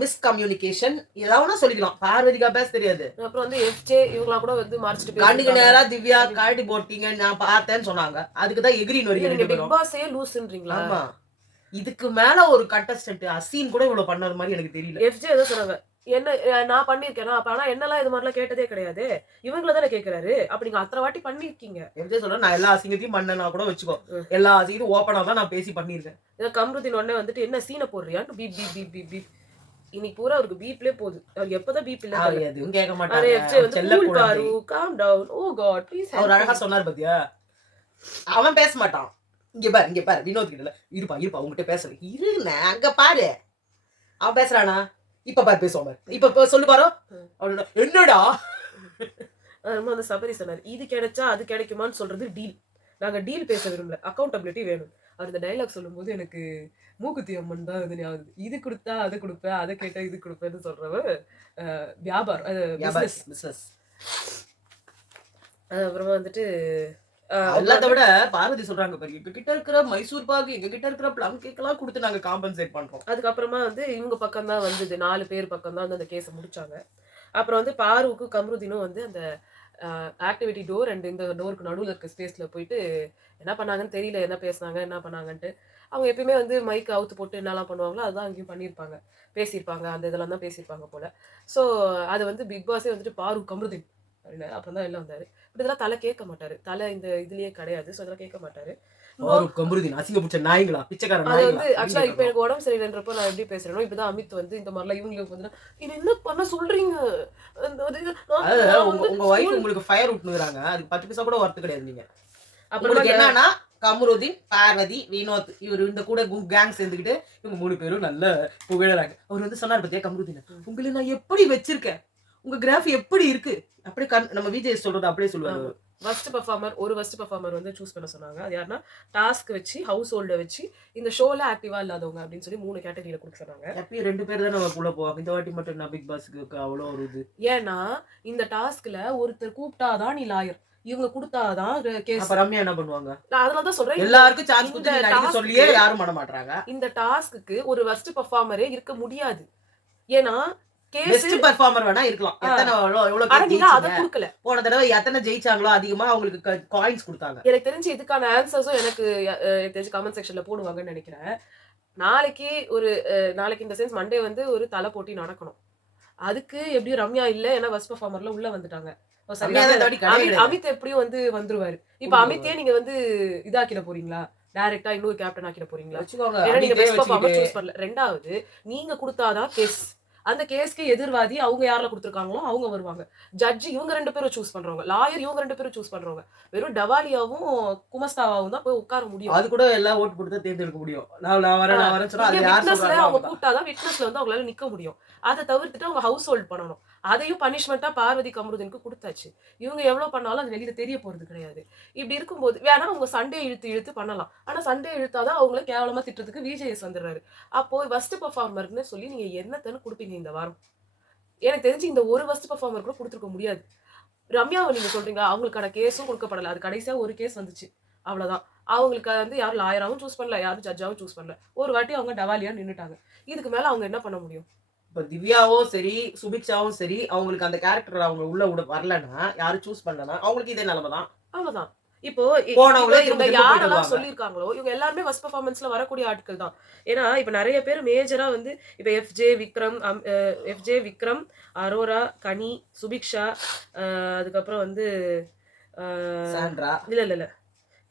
miscommunication, ஏதாவது சொல்லிக்கலாம். பார்வதிக்கா பேச தெரியாது. அப்புறம் வந்து எஃப்ஜே இவங்களா கூட வந்து மறைச்சிட்டு கண்ணுக்கு பேசிருக்காங்க. நேரா திவ்யா காட்டி போட்டீங்க, நான் பார்த்தேன்னு சொன்னாங்க. அதுக்கு தான் எகிரின்னு இல்ல, வரீங்க நீங்க 2 பிக் பேரும். பாஸே லூசுன்றீங்களா? ஆமா. இதுக்கு மேல ஒரு கண்டஸ்டன்ட் அசீன் கூட இவ்வளவு பண்ணது மாதிரி எனக்கு தெரியல. எஃப்ஜே ஏதோ சொன்னாங்க. என்ன நான் பண்ணியிருக்கேனா? அப்ப ஆனா என்னலாம் இது மாதிரிலாம் கேட்டதே கிடையாது. இவங்கள தானே கேட்கிறாரு. அப்ப நீங்க அத்தனை வாட்டி பண்ணியிருக்கீங்க. எம்ஜே சொல்றேன், நான் எல்லா அசிங்கத்தையும் பண்ணேன்னா கூட வச்சுக்கோ. ம். எல்லா அசிங்கத்தையும் ஓப்பனா தான் நான் பேசி பண்ணியிருக்கேன். இத கம்ருதீன் உடனே வந்துட்டு என்ன சீனை போடுறியான்னு beep beep beep beep beep. இன்னைக்கு பூரா அவருக்கு பீப்லயே போகுது. அவர் எப்பதான் பீப் இல்ல அவர் தெரியல. எதுவும் கேட்க அரே மாட்டாங்க. எஃப்ஜே வந்து செல்ல கூல் குழந்தை. பாரு, calm down. Oh God please அவர் ஹெல்ப் அழகா மீ. சொன்னார் பாத்தியா? அவன் பேச மாட்டான். இங்க பாரு வினோத் கிட்ட இருப்பா உங்ககிட்ட பேசல. இருங்க அங்க பாரு. அவன் பேசுறானா? இப்ப பாரு பேசுவான் பாரு. இப்ப சொல்லு பாரு. அவனோட என்னடா? நம்ம அந்த சபரி சொன்னாரு. இது கிடைச்சா அது கிடைக்குமான்னு சொல்றது டீல். நாங்க டீல் பேச விரும்பல. அக்கௌண்டபிலிட்டி வேணும். அவர் இந்த டயலாக் சொல்லும்போது எனக்கு மூக்குத்தி அம்மன் தான் இது ஞாபகம் வருது. இது கொடுத்தா அதை கொடுப்பேன், அதை கேட்டா இது கொடுப்பேன்னு சொல்றவ வியாபாரம், பிசினஸ். பிசினஸ். அப்புறமா வந்துட்டு எல்லாத்த விட பார்வதி சொல்றாங்க பாரு, எங்க கிட்ட இருக்கிற மைசூர் பாக்கு, எங்க கிட்ட இருக்கிற பிளம் கேக் எல்லாம் கொடுத்து நாங்க காம்பன்சேட் பண்றோம். அதுக்கப்புறமா வந்து இவங்க பக்கம் தான் வந்தது. 4 பேர் பக்கம் தான் வந்து அந்த கேஸை முடிச்சாங்க. அப்புறம் வந்து பாருவுக்கும் கம்ருதீனும் வந்து அந்த ஆக்டிவிட்டி டோர் அண்ட் இந்த டோருக்கு நடுவில் இருக்க ஸ்பேஸ்ல போயிட்டு என்ன பண்ணாங்கன்னு தெரியல. என்ன பேசுனாங்க என்ன பண்ணாங்கன்ட்டு. அவங்க எப்பயுமே வந்து மைக் அவுத்து போட்டு என்னெல்லாம் பண்ணுவாங்களோ அதுதான் அங்கேயும் பண்ணியிருப்பாங்க, பேசியிருப்பாங்க. அந்த இதெல்லாம் தான் பேசியிருப்பாங்க போல. ஸோ அது வந்து பிக் பாஸே வந்துட்டு பாரு கம்ருதீன் அப்படின்னு அப்புறம் தான் வெளில வந்தாரு. பட் இதெல்லாம் தலை கேட்க மாட்டாரு. தலை இந்த இதுலயே கிடையாது. ஸோ அதெல்லாம் கேட்க மாட்டாரு. கம்ருதீன் அசிங்க பிடிச்ச நாய்களா, பிச்சைக்கார அது வந்து நாய்களா? ஆக்சுவலா இப்ப எனக்கு உடம்பு சரியில்லைன்றப்போ நான் எப்படி பேசுறேனோ இப்பதான் அமித் வந்து இந்த மாதிரிலாம் இவங்களுக்கு வந்து இது என்ன பண்ண சொல்றீங்க. உங்க வைஃப் உங்களுக்கு ஃபயர் விட்டுனுறாங்க. அதுக்கு 10 பைசா கூட ஒர்த் கிடையாது. நீங்க அப்புறமா உங்களுக்கு என்னன்னா கமருதீன், பார்வதி, வினோத் இவர் இந்த கூட கேங் சேர்ந்துக்கிட்டு இவங்க 3 பேரும் நல்ல புகழறாங்க. அவர் வந்து சொன்னார் பத்தியா கமருதீன், உங்களை நான் எப்படி வச்சிருக்கேன், உங்க கிராஃப் எப்படி இருக்கு, அப்படியே நம்ம விஜய் சொல்றது அப்படியே சொல்லுவாரு. ஃபர்ஸ்ட் பெர்ஃபார்மர் ஃபர்ஸ்ட் பெர்ஃபார்மர் வந்து சூஸ் பண்ண சொன்னாங்க. அது யாருன்னா டாஸ்க் வச்சு ஹவுஸ் ஹோல்ட வச்சு இந்த ஷோல ஆக்டிவா இல்லாதவங்க அப்படின்னு சொல்லி 3 கேட்டகரியில கொடுக்க சொன்னாங்க. எப்பயும் 2 பேர் தான் நம்ம உள்ள போவாங்க. இந்த வாட்டி மட்டும் நான் பிக் பாஸ்க்கு அவ்வளோ ஒரு இது. ஏன்னா இந்த டாஸ்க்ல ஒருத்தர் கூப்பிட்டாதான் நீ லாயர், இவங்க கொடுத்தாதான் கேஸ். அப்ப ரம்யா என்ன பண்ணுவாங்க? நான் அதனால தான் சொல்றேன், எல்லாருக்கும் சான்ஸ் கொடுத்து நீங்க அடிக்க சொல்லியே யாரும் பண்ண மாட்டாங்க. இந்த டாஸ்க்கு ஒரு ஃபர்ஸ்ட் பெர்ஃபார்மரே இருக்க முடியாது. ஏன்னா பெஸ்ட் பெர்ஃபார்மர் வேணா இருக்கலாம். எத்தனை எவ்வளவு ஆனா நீங்க அத ஜெயிச்சீங்க? கொடுக்கல. போன தடவை எத்தனை ஜெயிச்சாங்களோ அதிகமா அவங்களுக்கு காயின்ஸ் கொடுத்தாங்க. எனக்கு தெரிஞ்சு இதுக்கான ஆன்சர்ஸும் எனக்கு தெரிஞ்சு கமெண்ட் செக்ஷன்ல போடுவாங்கன்னு நினைக்கிறேன். நாளைக்கு நாளைக்கு இந்த சென்ஸ் மண்டே வந்து ஒரு தலை போட்டி நடக்கணும். அதுக்கு எப்படியும் ரம்யா இல்ல, ஏன்னா ஃபர்ஸ்ட் பெர்ஃபார்மர்ல உள்ள வந்துட்டாங்க. அமித் எப்படியும் வந்து வந்துருவாரு. இப்ப அமித்தே நீங்க வந்து இதாக்கிட போறீங்களா? டைரக்டா இன்னொரு கேப்டன் ஆக்கிட போறீங்களா? ஏன்னா நீங்க பெஸ்ட் பெர்ஃபார்மர் சூஸ் பண்ணல. ரெண்டாவது நீங்க கொடுத்தாதான் கேஸ். அந்த கேஸ்க்கு எதிர்வாதி அவங்க யாரெல்லாம் கொடுத்துருக்காங்களோ அவங்க வருவாங்க. ஜட்ஜ் இவங்க 2 பேரும் சூஸ் பண்றவங்க, லாயர் இவங்க 2 பேரும் சூஸ் பண்றவங்க. வெறும் டவாலியாவும் குமஸ்தாவாவும் தான் போய் உட்கார முடியும். அது கூட எல்லாம் ஓட்டு போட்டு தான் தேர்ந்தெடுக்க முடியும். நான் வரேன் சொன்னா அது யார் சொல்றாங்க? அவங்க கூப்பிட்டாதான் விட்னஸ்ல வந்து அவங்களால நிக்க முடியும். அதை தவிர்த்துட்டு அவங்க ஹவுஸ் ஹோல்ட் பண்ணணும். அதையும் பனிஷ்மெண்டா பார்வதி கமருதீனுக்கு கொடுத்தாச்சு. இவங்க எவ்வளவு பண்ணாலும் அது வெளியில தெரிய போறது கிடையாது. இப்படி இருக்கும்போது வேணா அவங்க சண்டே இழுத்து பண்ணலாம். ஆனா சண்டே இழுத்தாதான் அவங்கள கேவலமா திட்டுறதுக்கு விஜேஎஸ் வந்துடுறாரு. அப்போ ஃபர்ஸ்ட் பெர்ஃபார்மர்னு சொல்லி நீங்க என்னத்தன்னு கொடுப்பீங்க இந்த வாரம்? எனக்கு தெரிஞ்சு இந்த ஒரு ஃபர்ஸ்ட் பெர்ஃபார்மர் கூட கொடுத்துருக்க முடியாது. ரம்யாவை நீங்க சொல்றீங்க, அவங்களுக்கான கேஸும் கொடுக்கப்படல. அது கடைசியா ஒரு கேஸ் வந்துச்சு, அவ்வளவுதான். அவங்களுக்கு வந்து யாரும் லாயராவும் சூஸ் பண்ணல, யாரும் ஜட்ஜாவும் சூஸ் பண்ணல. ஒரு வாட்டி அவங்க டவாலியா நின்னுட்டாங்க. இதுக்கு மேல அவங்க என்ன பண்ண முடியும்? இப்ப திவ்யாவும் சரி, சுபிக்ஷாவும் சரி, அவங்களுக்கு அந்த கேரக்டர் அவங்க உள்ள வரலன்னா, யாரும் சூஸ் பண்ணலன்னா அவங்களுக்கு இதே நிலைமை தான். அவ்வளவுதான். இப்போ போனவங்களே இவங்க யாரெல்லாம் சொல்லியிருக்காங்களோ இவங்க எல்லாருமே ஃபர்ஸ்ட் பெர்ஃபார்மன்ஸ்ல வரக்கூடிய ஆட்கள் தான். ஏன்னா இப்ப நிறைய பேர் மேஜரா வந்து இப்ப எஃப்ஜே விக்ரம், அரோரா, கனி, சுபிக்ஷா, அதுக்கப்புறம் வந்து சாண்ட்ரா, இல்ல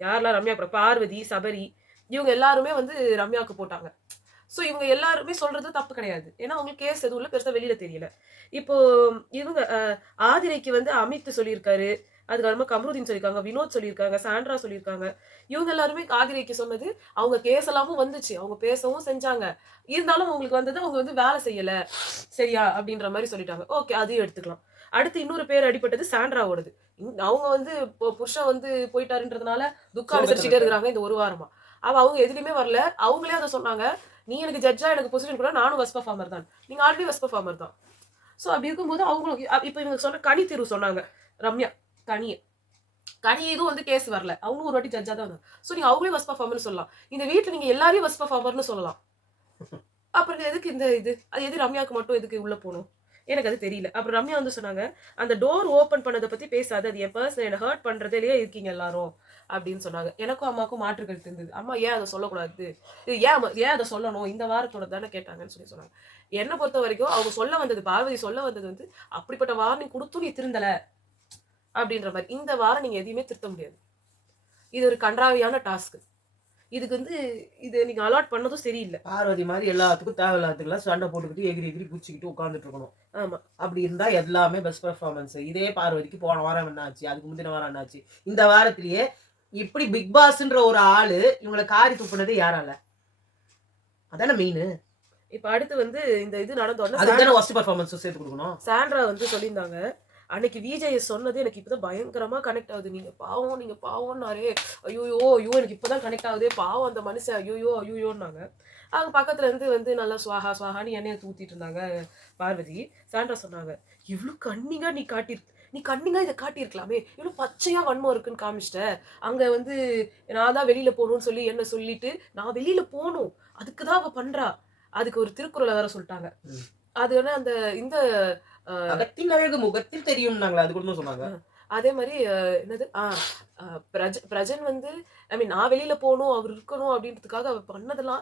யாரெல்லாம் ரம்யா கூட பார்வதி, சபரி, இவங்க எல்லாருமே வந்து ரம்யாவுக்கு போட்டாங்க. ஸோ இவங்க எல்லாருமே சொல்றது தப்பு கிடையாது. ஏன்னா அவங்களுக்கு கேஸ் எதுவும் இல்லை, பெருசா வெளியில தெரியல. இப்போ இவங்க ஆதிரைக்கு வந்து அமித் சொல்லியிருக்காரு, அதுக்கப்புறமா கமருதீன் சொல்லியிருக்காங்க, வினோத் சொல்லியிருக்காங்க, சாண்ட்ரா சொல்லியிருக்காங்க. இவங்க எல்லாருமே ஆதிரைக்கு சொன்னது அவங்க கேஸ் எல்லாமும் வந்துச்சு, அவங்க பேசவும் செஞ்சாங்க. இருந்தாலும் அவங்களுக்கு வந்தது அவங்க வந்து வேலை செய்யல சரியா அப்படின்ற மாதிரி சொல்லிட்டாங்க. ஓகே, அதையும் எடுத்துக்கலாம். அடுத்து இன்னொரு பேர் அடிப்பட்டது சாண்ட்ராவோடது. அவங்க வந்து புருஷன் வந்து போயிட்டாருன்றதுனால துக்கம் அனுசரிச்சுட்டே இருக்கிறாங்க இந்த ஒரு வாரமா. அவங்க எதுலையுமே வரல. அவங்களே அதை சொன்னாங்க, நீ எனக்கு ஜட்ஜா எனக்கு பொசிஷன் கூட, நானும் ஃபர்ஸ்ட் பெர்ஃபார்மர் தான், நீங்க ஆல்ரெடி ஃபர்ஸ்ட் பெர்ஃபார்மர் தான். ஸோ அப்படி இருக்கும்போது அவங்களுக்கு இப்போ இவங்க சொன்ன கனி தீர்வு சொன்னாங்க, ரம்யா கனி எதுவும் வந்து கேஸ் வரல, அவங்களும் ஒரு வாட்டி ஜட்ஜா தான் வந்தாங்க. ஸோ நீங்க அவங்களே ஃபர்ஸ்ட் பெர்ஃபார்மர்னு சொல்லலாம். இந்த வீட்டில் நீங்க எல்லாரையும் ஃபர்ஸ்ட் பெர்ஃபார்மர்னு சொல்லலாம். அப்புறம் எதுக்கு இந்த இது? அது எது ரம்யாவுக்கு மட்டும் எதுக்கு உள்ள போணும்? எனக்கு அது தெரியல. அப்புறம் ரம்யா வந்து சொன்னாங்க, "அந்த டோர் ஓப்பன் பண்ணத பத்தி பேசாத. அது என் பர்சனல். என்ன ஹர்ட் பண்றதுலயே இருக்கீங்க எல்லாரும்." அப்படின்னு சொன்னாங்க. எனக்கும் அம்மாவுக்கும் மாற்று கருத்து இருந்தது. "அம்மா ஏன் அத சொல்லக்கூடாது? இது ஏன் அத சொல்லணும்? இந்த வாரத்தோட தானே கேட்டாங்கன்னு" சொல்லி சொன்னாங்க. என்ன பொறுத்தவரைக்கும் அவங்க சொல்ல வந்தது, பார்வதி சொல்ல வந்தது வந்து, "அப்படிப்பட்ட வார்னிங் குடுத்தும் நீ திருந்தல." அப்படின்ற மாரி. இந்த வாரம் நீங்க எதையுமே திருத்த முடியாது. இது ஒரு கண்றாவியான டாஸ்க். இதுக்கு வந்து இது நீங்க அலாட் பண்ணதும் சரியில்ல. பார்வதி மாதிரி எல்லாத்துக்கும் தேவையில்லாததுக்கெல்லாம் சண்டை போட்டுக்கிட்டு எகிரி எகிரி குச்சிக்கிட்டு உட்காந்துட்டு இருக்கணும். ஆமா. அப்படி இருந்தா எல்லாமே பெஸ்ட் பெர்ஃபார்மன்ஸ். இதே பார்வதிக்கு போன வாரம் என்ன ஆச்சு, அதுக்கு முந்தின வாரம் என்ன ஆச்சு, இந்த வாரத்திலேயே இப்படி பிக் பாஸ்ன்ற ஒரு ஆளு இவங்களை காரி துப்புனது யாரால? அதானே மெயின். இப்ப அடுத்து வந்து இந்த இது நடந்த உடனே அதுக்கு தானே ஃபர்ஸ்ட் பெர்ஃபார்மன்ஸ் சேர்த்து கொடுக்கணும். சாண்ட்ரா வந்து சொல்லியிருந்தாங்க, அன்னைக்கு விஜய் சொன்னது எனக்கு இப்பதான் பயங்கரமா கனெக்ட் ஆகுது. நீங்க பாவம்னாரே. ஐயோயோ! ஐயோ! எனக்கு இப்பதான் கனெக்ட் ஆகுதே. பாவம் அந்த மனுஷன். ஐயோயோ! ஐயோயோன்னாங்க. அவங்க பக்கத்துல இருந்து வந்து நல்லா ஸ்வாஹா ஸ்வாஹான்னு எண்ணெய ஊத்திட்டு இருந்தாங்க பார்வதி. சாண்ட்ரா சொன்னாங்க, "இவ்ளோ கன்னிங்கா நீ கன்னிங்கா இத காட்டியிருக்கலாமே. இவ்ளோ பச்சையா வன்மம் இருக்குன்னு காமிச்சிட்ட. அங்க வந்து நான் தான் வெளியில போணும்னு சொல்லி என்ன சொல்லிட்டு, நான் வெளியில போணும். அதுக்கு தான் அவ பண்றா." அதுக்கு ஒரு திருக்குறள வேற சொல்ட்டாங்க. ம். அது வந்து அந்த இந்த அ அகத்தின் அழகு முகத்தில் தெரியும்னாங்களா, அது கூட தான் சொன்னாங்க. அதே மாரி என்னது? பிரஜன் வந்து ஐ மீன் நான் வெளியில போணும், அவர் இருக்கணும் அப்டின்றதுக்காக அவ பண்ணதெல்லாம்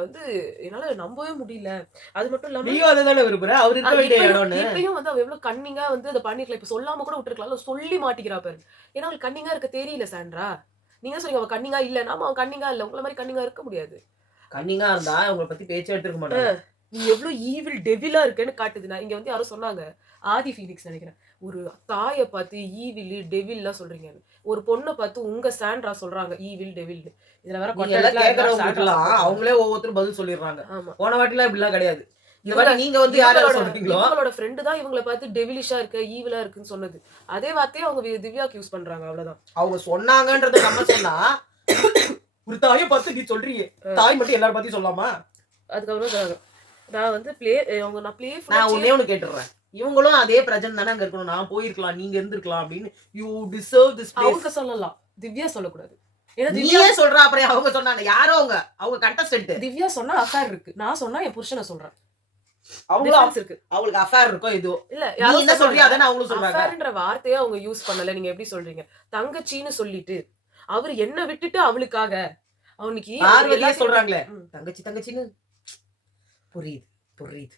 வந்து என்னால நம்பவே முடியல. அது மட்டும் இல்லாம நீயும் அததானே விரும்புற, அவர் இருக்க வேண்டிய இப்பயும் இடம்னு. இப்பயும் வந்து அவ எவ்ளோ கன்னிங்கா வந்து அத பண்ணிருக்கலாம். இப்ப சொல்லாம கூட விட்டுருக்கலாம்ல. சொல்லி மாட்டிக்கிறா பாரு. ஏன்னா அவளுக்கு கன்னிங்கா இருக்க தெரியல சாண்ட்ரா. நீங்க சொன்னீங்க அவ கன்னிங்கா இல்லன்னு. ஆமா அவ கன்னிங்கா இல்ல. உங்கள மாரி கன்னிங்கா இருக்க முடியாது. கன்னிங்கா இருந்தா உங்கள பத்தி பேச்சே எடுத்திருக்க மாட்டாங்க. நீ எவ்ளோ ஈவில் டெவிலா இருக்கன்னு காட்டுது. நான் இங்க வந்து யாரோ சொன்னாங்க. ஆதி ஃபீனிக்ஸ் நெனைக்கிறேன். ஒரு தாய பார்த்து ஈவிலு, டெவில்லாம் சொல்றீங்கன்னு. ஒரு பொண்ண பார்த்து உங்க சாண்ட்ரா சொல்றாங்க. ஈவில், டெவில்னு. இதுல வேற நீங்க எல்லாம் கொட்டடிலாம் இருந்தா சாண்ட்ரா கேட்கறவங்களுக்கெல்லாம் சப்போர்ட் பண்ணுங்க. அவங்களே ஒவ்வொருத்தரும் பதில் சொல்லிடுறாங்க. ஆமா. போன வாட்டிலாம் இப்படிலாம் கிடையாது. இந்த இவங்க வாட்டி நீங்க வந்து யார் யார இவங்களோட சொல்றீங்களோ, இவங்களோட ஃப்ரெண்ட் தான் இவங்கள பார்த்து டெவிலிஷா இருக்க, ஈவிலா இருக்குன்னு சொன்னது. அதே வார்த்தைய அவங்க திவ்யாக்கு யூஸ் பண்றாங்க. அவ்வளவுதான். அவங்க சொன்னாங்கன்றத நம்ம சொன்னா, ஒரு தாய பார்த்து நீ சொல்றீங்க. தாய் மட்டும் எல்லார பத்தியும் சொல்லாமா? அதுக்கப்புறம் சொன்னாங்க. நான் வந்து நான் பிளேஃபுல்லா நான் ஒண்ணே ஒண்ணு கேட்டுடுறேன். இவங்களும் அதே பிரஜன் தானே அங்க இருக்கணும். நான் போயிருக்கலாம், நீங்க இருந்திருக்கலாம் அப்படின்னு. You deserve this place. அவங்க சொல்லலாம். திவ்யா சொல்லக்கூடாது. ஏன்னா திவ்யா நீயே சொல்ற, அப்புறம் அவங்க சொன்னாங்க. யாரோ அவங்க. அவங்க கண்டஸ்டன்ட். திவ்யா சொன்னா அஃபேர் இருக்கு. நான் சொன்னா என் புருஷன சொல்றேன். அவங்களும் டிஃபரன்ஸ் இருக்கு. அவங்களுக்கு அஃபேர் இருக்கோ ஏதோ. இல்ல நீ யாரோ என்ன சொல்றியோ சொன்னாங்க. அதானே அவங்களும் சொல்றாங்க. அஃபேர்ன்ற வார்த்தைய அவங்க யூஸ் பண்ணல. நீங்க எப்படி சொல்றீங்க? தங்கச்சின்னு சொல்லிட்டு, அவரு என்ன விட்டுட்டு அவளுக்காக, அவனுக்கு பார்வதியே எல்லாத்தையும் சொல்றாங்களே. ம். தங்கச்சி தங்கச்சின்னு. புரியுது, புரியுது.